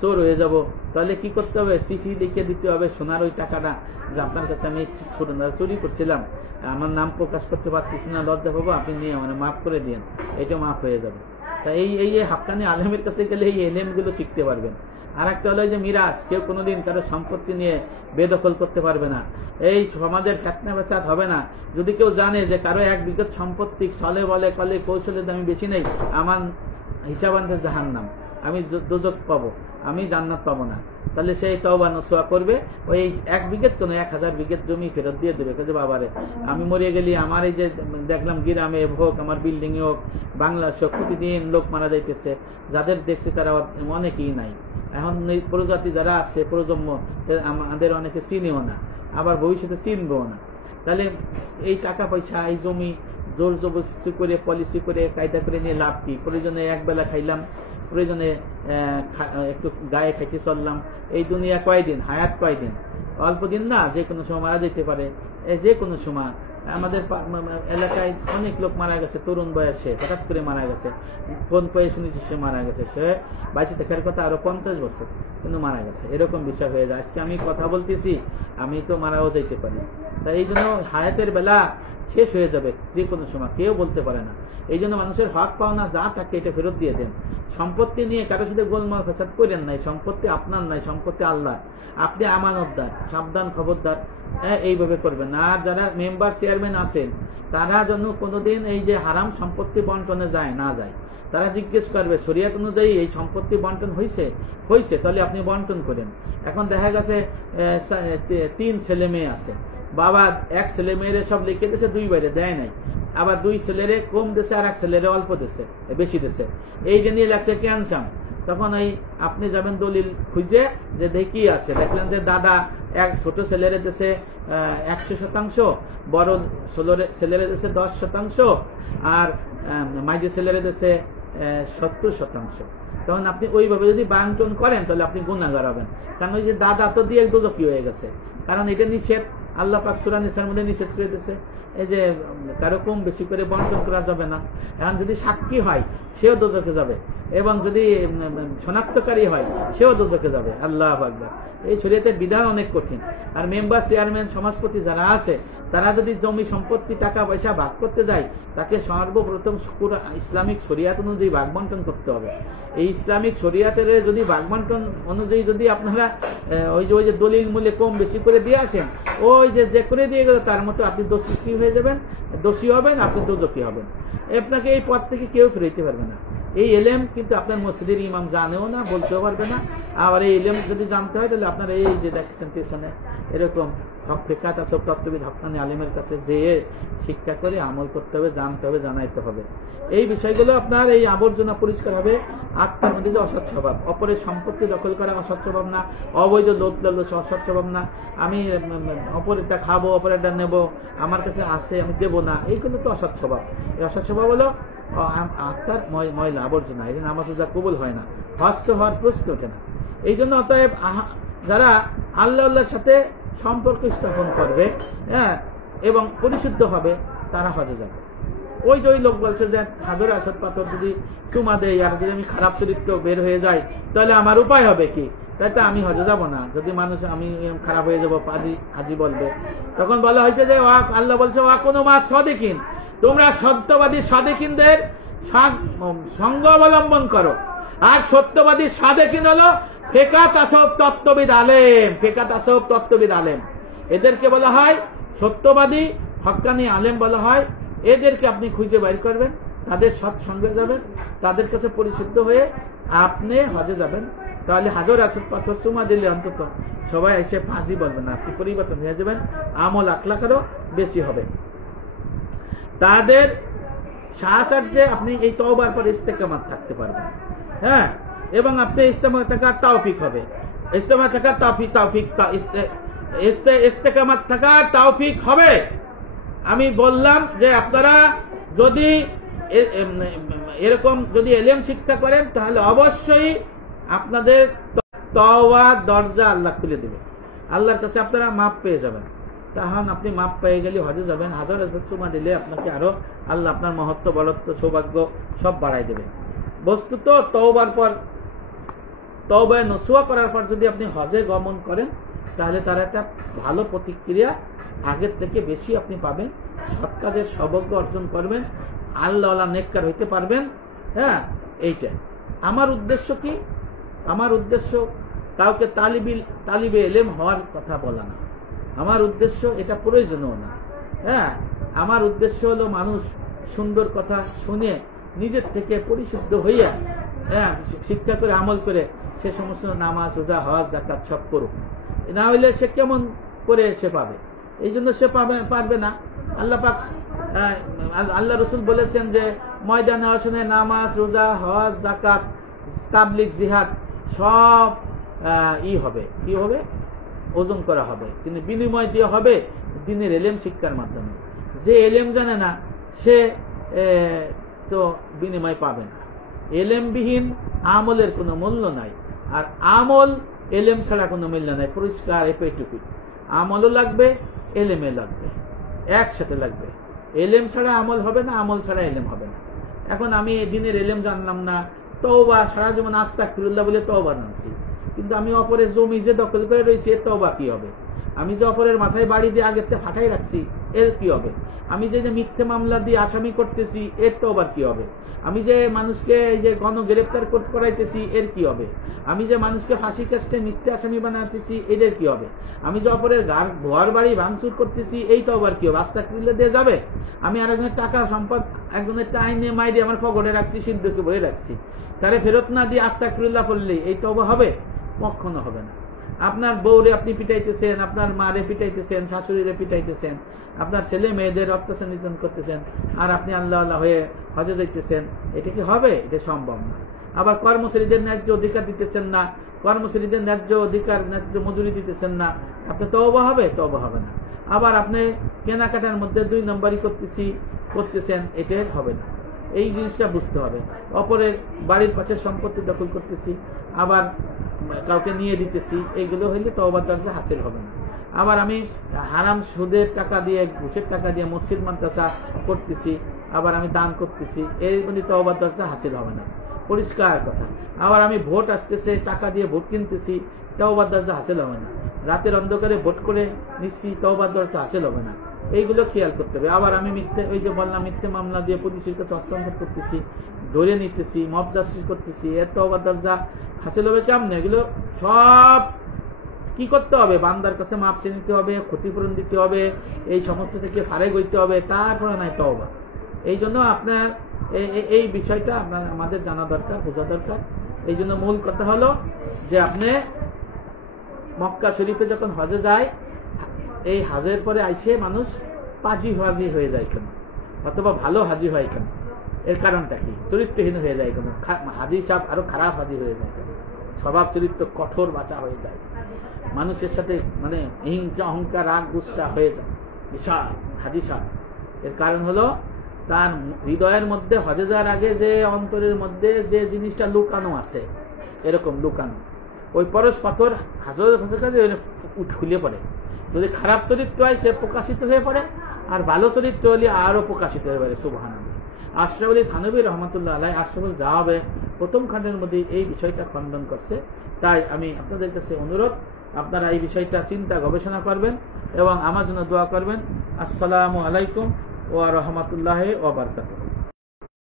চোর হয়ে যাব, তাহলে কি করতে হবে? চিঠি লিখে দিতে হবে সোনার ওই টাকাটা, যে আপনার কাছে আমি চুরি করছিলাম, আমার নাম প্রকাশ করতে পারতেছি না, লজ্জা পাবো, আপনি নিয়ে মানে মাফ করে দিন, এটা মাফ হয়ে যাবে। তা এই হাক্কানি আলেমের কাছে গেলে এই এলেম গুলো শিখতে পারবেন। আর একটা হলো যে মিরাজ, কেউ কোনোদিন কারো সম্পত্তি নিয়ে বেদখল করতে পারবে না। এই সমাজের ফিতনা ফাসাদ হবে না। যদি কেউ জানে যে কারো 1 বিঘত সম্পত্তি ছলে বলে কলে কৌশলের দামি বেশি নেই, আমার হিসাব আনতে জাহান্নাম, আমি দোজখ পাবো, আমি জান্নাত পাবো না, তাহলে সেই তওবা নসুহা করবে। ওই 1 বিঘত কোনো 1000 বিঘত জমি ফেরত দিয়ে দেবে। কিন্তু বাবারে, আমি মরিয়ে গেলি, আমার এই যে দেখলাম গ্রামে হোক, আমার বিল্ডিং এ হোক, বাংলাদেশ হোক, প্রতিদিন লোক মারা যাইতেছে, যাদের দেখছি তারা অনেকেই নাই। এখন এই প্রজাতি যারা আছে, প্রজন্ম, আমাদের অনেকে চিনেও না, আবার ভবিষ্যতে চিনবেও না। তাহলে এই টাকা পয়সা, এই জমি জোর জবরদস্তি করে, পলিসি করে, কায়দা করে নিয়ে লাভ কি? প্রয়োজনে 1 বেলা খাইলাম, প্রয়োজনে একটু গায়ে খাইতে চললাম। এই দুনিয়া কয়দিন, হায়াত কয়দিন? অল্প দিন না, যে কোনো সময় মারা যেতে পারে। যে কোনো সময় আমাদের এলাকায় অনেক লোক মারা গেছে তরুণ বয়সে, হঠাৎ করে মারা গেছে, ফোন পেয়ে শুনেছি সে মারা গেছে, সে বাইচে থাকার কথা আরো 50 বছর, কিন্তু মারা গেছে। এরকম বিষয় হয়ে যায়। আজকে আমি কথা বলতেছি, আমি তো মারাও যেতে পারি। তাই এই জন্য হায়াতের বেলা শেষ হয়ে যাবে যে কোনো সময়, কেউ বলতে পারে না। এই জন্য মানুষের হক পাওনা যা থাকে এটা ফেরত দিয়ে দেন। সম্পত্তি নিয়ে কারো সাথে গোলমাল ফাসাদ করেন নাই। সম্পত্তি আপনার নাই, সম্পত্তি আল্লাহ, আপনি আমানতদার, সাবধান, খবরদার, এইভাবে করবেন। আর যারা মেম্বার চেয়ারম্যান আছেন, তারা যেন কোনোদিন এই যে হারাম সম্পত্তি বন্টনে না যায়। তারা জিজ্ঞেস করবে শরিয়ত অনুযায়ী এই সম্পত্তি বন্টন হয়েছে, তাহলে আপনি বন্টন করেন। এখন দেখা গেছে 3 ছেলে মেয়ে আছে, বাবা 1 ছেলে মেয়েরে সব লিখে দিয়েছে, 2 বাইরে দেয় নাই, আবার 2 ছেলেরে কম দিয়েছে, আর 1 ছেলেরে অল্প দিয়েছে, বেশি দিয়েছে, এই যে নিয়ে লাগছে ক্যান্সাম। তখন এই আপনি যাবেন দলিল খুঁজে, যে দেখি আছে, দেখলেন যে দাদা ছোট ছেলেরে দিয়েছে 100%, বড় ছেলেরে দিয়েছে 10%, আর মাঝে ছেলেরে দিয়েছে 70%। তখন আপনি ওইভাবে যদি বন্টন করেন, তাহলে আপনি গুনাহগার হবেন। কারণ ওই যে দাদা তো দিয়ে দোজখী হয়ে গেছে, কারণ এটা নিষেধ, আল্লাহ পাক সূরা নিসার মধ্যে নিষেধ করে দিয়েছে, এই যে কারো কম বেশি করে বন্টন করা যাবে না। এখন যদি সাক্ষী হয়, সেও দোজখে যাবে, এবং যদি শনাক্তকারী হয়, সেও দোজখে যাবে। আল্লাহু আকবার। এই শরীয়তের বিধান অনেক কঠিন। আর মেম্বার, চেয়ারম্যান, সমাজপতি যারা আছে, তারা যদি জমি সম্পত্তি, টাকা পয়সা ভাগ করতে যায়, তাকে সর্বপ্রথম ইসলামিক শরিয়াত অনুযায়ী ভাগ বন্টন করতে হবে। এই ইসলামিক শরিয়াতের যদি ভাগ বন্টন অনুযায়ী যদি আপনারা ওই যে দলিল মূল্যে কম বেশি করে দিয়ে আসেন, ওই যে করে দিয়ে গেল, তার মতো আপনি দোষী হয়ে যাবেন, দোষী হবেন, আপনি দোজখী হবেন। আপনাকে এই পথ থেকে কেউ ফিরাইতে পারবে না। এই এলেম কিন্তু আপনার মসজিদের ইমাম জানেও না, বলতেও পারবে না। আর এই এলেম যদি জানতে হয়, তাহলে আপনার এই যে দেখছেন পেছনে এরকম ফিকাত আছে, তত্ত্ববিদ হক্কানি আলিমের কাছে যেয়ে শিক্ষা করে আমল করতে হবে, জানতে হবে, জানাইতে হবে। এই বিষয়গুলো আপনার এই আবর্জনা পরিষ্কার হবে। আত্মার মধ্যে যে অসৎ স্বভাব, অপরের সম্পত্তি দখল করা অসৎ স্বভাব না, অবৈধ লোভ লালস অসৎ স্বভাব না, আমি অপরেরটা খাবো, অপরেরটা নেব, আমার কাছে আছে আমি দেব না, এইগুলো তো অসৎ স্বভাব। এই অসৎ স্বভাব হলো আত্মার ময়লা আবর্জনা, এই জন্য নামাজ রোজা কবুল হয় না, হজ তো হওয়ার প্রশ্ন ওঠে না। এই জন্য অতএব যারা আল্লাহর সাথে সম্পর্ক স্থাপন করবে, হ্যাঁ, এবং পরিশুদ্ধ হবে, তারা হজে যাবে। ওই যে ওই লোক বলছে যে হাজার আসদ পাথর যদি চুমা দেয়, আর যদি আমি খারাপ চরিত্র বের হয়ে যাই, তাহলে আমার উপায় হবে কি? তাই তো আমি হজে যাব না, যদি মানুষ আমি খারাপ হয়ে যাবো, হাজি বলবে। তখন বলা হয়েছে যে আল্লাহ বলছে, কোনো মাস সদেকিন, তোমরা সত্যবাদী সাদেকিনদের সঙ্গ অবলম্বন করো। আর সত্যবাদী সাদেকিন হলো ফেকাত আসব তত্ত্ববিদ আলেম, ফেকাত আসব তত্ত্ববিদ আলেম, এদেরকে বলা হয় সত্যবাদী হক্কানি আলেম বলা হয়। এদেরকে আপনি খুঁজে বাইর করবেন, তাদের সৎসঙ্গে যাবেন, তাদের কাছে পরিশুদ্ধ হয়ে আপনি হজে যাবেন। তাহলে হাজার আসদ পাথর চুমা দিলে অন্তত সবাই এসে ফাঁজি বলবেন না, আপনি পরিবর্তন হয়ে যাবেন, আমল আখলাকেরও বেশি হবে। তাদের সাহায্যে আপনি এই তওবার পর ইস্তেকামাত থাকতে পারবেন, হ্যাঁ, এবং আপনি ইস্তেকামাত থাকার তৌফিক হবে, ইস্তেকামাত থাকার ইস্তেকামাত থাকার তৌফিক হবে। আমি বললাম যে আপনারা যদি এরকম যদি ইলম শিক্ষা করেন, তাহলে অবশ্যই আপনাদের তওবার দরজা আল্লাহ খুলে দেবে। আল্লাহর কাছে আপনারা মাপ পেয়ে যাবেন। তখন আপনি মাপ পেয়ে গেলে হজে যাবেন, হাজার হাজার চুমা দিলে আপনাকে আরো আল্লাহ আপনার মহত্ব, বলত্ব, সৌভাগ্য সব বাড়াই দেবে। বস্তুত তওবার পর, তওবায়ে নসুহা করার পর যদি আপনি হজে গমন করেন তাহলে তার একটা ভালো প্রতিক্রিয়া আগের থেকে বেশি আপনি পাবেন, সৎ কাজের সৌভাগ্য অর্জন করবেন, আল্লাহ নেককার হইতে পারবেন। হ্যাঁ, এইটা আমার উদ্দেশ্য। কি আমার উদ্দেশ্য? কাউকে তালিবে এলেম হওয়ার কথা বলা না, আমার উদ্দেশ্য এটা প্রয়োজনও না। হ্যাঁ, আমার উদ্দেশ্য হলো মানুষ সুন্দর কথা শুনে নিজের থেকে পরিশুদ্ধ হইয়া, হ্যাঁ, শিক্ষা করে আমল করে সে সমস্ত নামাজ, রোজা, হজ, যাকাত সব করুক। না হইলে সে কেমন করে সে পাবে? এই জন্য সে পারবে না। আল্লাহ পাক, আল্লাহ রসুল বলেছেন যে ময়দানে আসনে নামাজ, রোজা, হজ, যাকাত, তাবলিগ, জিহাদ সব কি হবে? ওজন করা হবে, কিন্তু বিনিময় দিয়ে হবে দ্বীনের এলেম শিক্ষার মাধ্যমে। যে এলেম জানে না সে তো বিনিময় পাবে না। এলেমবিহীন আমলের কোনো মূল্য নাই, আর আমল এলেম ছাড়া কোনো মূল্য নাই। পরিষ্কার এটুকুই, আমলও লাগবে, এলেমে লাগবে, একসাথে লাগবে। এলেম ছাড়া আমল হবে না, আমল ছাড়া এলেম হবে না। এখন আমি দিনের এলেম জানলাম না, তওবা সারা জীবন আস্তাগফিরুল্লাহ বলে তওবা জানছি, কিন্তু আমি অপরের জমি যে দখল করে রয়েছি এর তওবা কি হবে? আমি যে অপরের মাথায় বাড়ি দিয়ে আগের থেকে ফাটাই রাখছি এর কি হবে? আমি যে মিথ্যে মামলা দিয়ে আসামি করতেছি এর তওবা কি হবে? আমি যে মানুষকে এই যে গণগ্রেফতার করাইতেছি এর কি হবে? আমি যে মানুষকে ফাঁসি কাস্টে মিথ্যে আসামি বানাতেছি এদের কি হবে? আমি যে অপরের ঘর বাড়ি ভাঙচুর করতেছি এই তওবার কি হবে? আস্তাগফিরুল্লাহ দিয়ে যাবে? আমি আরেকজনের টাকা সম্পদ একজনের আইনে মাইরে আমার পকেটে রাখছি, সিদ্ধকে বলে রাখছি, তারে ফেরত না দিয়ে আস্তাগফিরুল্লাহ পড়লে এই তওবা হবে? কখনো হবে না। আপনার বউরে আপনি পিটাইতেছেন, আপনার মারে পিটাইতেছেন, শাশুড়িরে পিটাইতেছেন, আপনার ছেলে মেয়েদের অত্যাচার নির্যাতন করতেছেন, আর আপনি আল্লাহ আল্লাহ হয়ে হজে যাইতেছেন, এটা কি হবে? এটা সম্ভব না। আবার কর্মচারীদের ন্যায্য অধিকার দিতেছেন না, কর্মচারীদের ন্যায্য অধিকার, ন্যায্য মজুরি দিতেছেন না, আপনি তওবা হবে? তওবা হবে না। আবার আপনি কেনাকাটার মধ্যে 2 নম্বরই করতেছেন, এটা হবে না। এই জিনিসটা বুঝতে হবে। অপরের বাড়ির পাশে সম্পত্তি দখল করতেছি, আবার কাউকে নিয়ে দিতেছি, এইগুলো হইলে তওবার দরজা হাসিল হবে না। আবার আমি হারাম সুদের টাকা দিয়ে, ঘুষের টাকা দিয়ে মসজিদ মাদ্রাসা করতেছি, আবার আমি দান করতেছি, এর মধ্যে তওবার দরজা হাসিল হবে না। পরিষ্কার কথা। আবার আমি ভোট আসতেছে, টাকা দিয়ে ভোট কিনতেছি, তওবার দরজা হাসিল হবে না। রাতের অন্ধকারে ভোট করে নিচ্ছি, তওবার দরজা হাসিল হবে না। এইগুলো খেয়াল করতে হবে। আবার আমি ওই যে বললাম মিথ্যে মামলা দিয়ে পুলিশের কাছে হস্তান্তর করতেছি, ধরে নিতেছি, মব জাস্টিস করতেছি, এর তওবার দরজা হাসিল হবে কেমন? এগুলো সব কি করতে হবে? বান্দার কাছে মাপ চেয়ে নিতে হবে, ক্ষতিপূরণ দিতে হবে, এই সমস্ত থেকে ফারেক হইতে হবে, তারপরে নাই তওবা। এই জন্য আপনার এই বিষয়টা আমাদের জানা দরকার, বোঝা দরকার। এই জন্য মূল কথা হলো যে আপনি মক্কা শরীফে যখন হজে যায়, এই হাজের পরে আইসে মানুষ পাজি হাজি হয়ে যায় কেন, অথবা ভালো হাজি হয় কেন? এর কারণটা কি? চরিত্রহীন হয়ে যায় কেন? হাজি সাহেব আরো খারাপ হাজি হয়ে যায় কেন? স্বভাব চরিত্র কঠোর বাঁচা হয়ে যায়, মানুষের সাথে মানে হিংসা, অহংকার, রাগ, গুসা হয়ে যায় বিশাল হাজি সাহেব। এর কারণ হলো তার হৃদয়ের মধ্যে হজে যাওয়ার আগে যে অন্তরের মধ্যে যে জিনিসটা লুকানো আছে, এরকম লুকানো, ওই পরশ পাথর হাজর খুলে পড়ে। যদি খারাপ চরিত্র হয় সে প্রকাশিত হয়ে পড়ে, আর ভালো চরিত্র হলে আরো প্রকাশিত হয়ে পড়ে। সুবহানাল্লাহ। আশরাফ আলী থানভী রহমতুল্লাহ আলাইহি আশরাফুল জাওয়াবে প্রথম খণ্ডের মধ্যে এই বিষয়টা খণ্ডন করছে। তাই আমি আপনাদের কাছে অনুরোধ, আপনারা এই বিষয়টা চিন্তা গবেষণা করবেন এবং আমার জন্য দোয়া করবেন। আসসালামু আলাইকুম ওয়া রাহমাতুল্লাহি ওয়া বারাকাতুহু।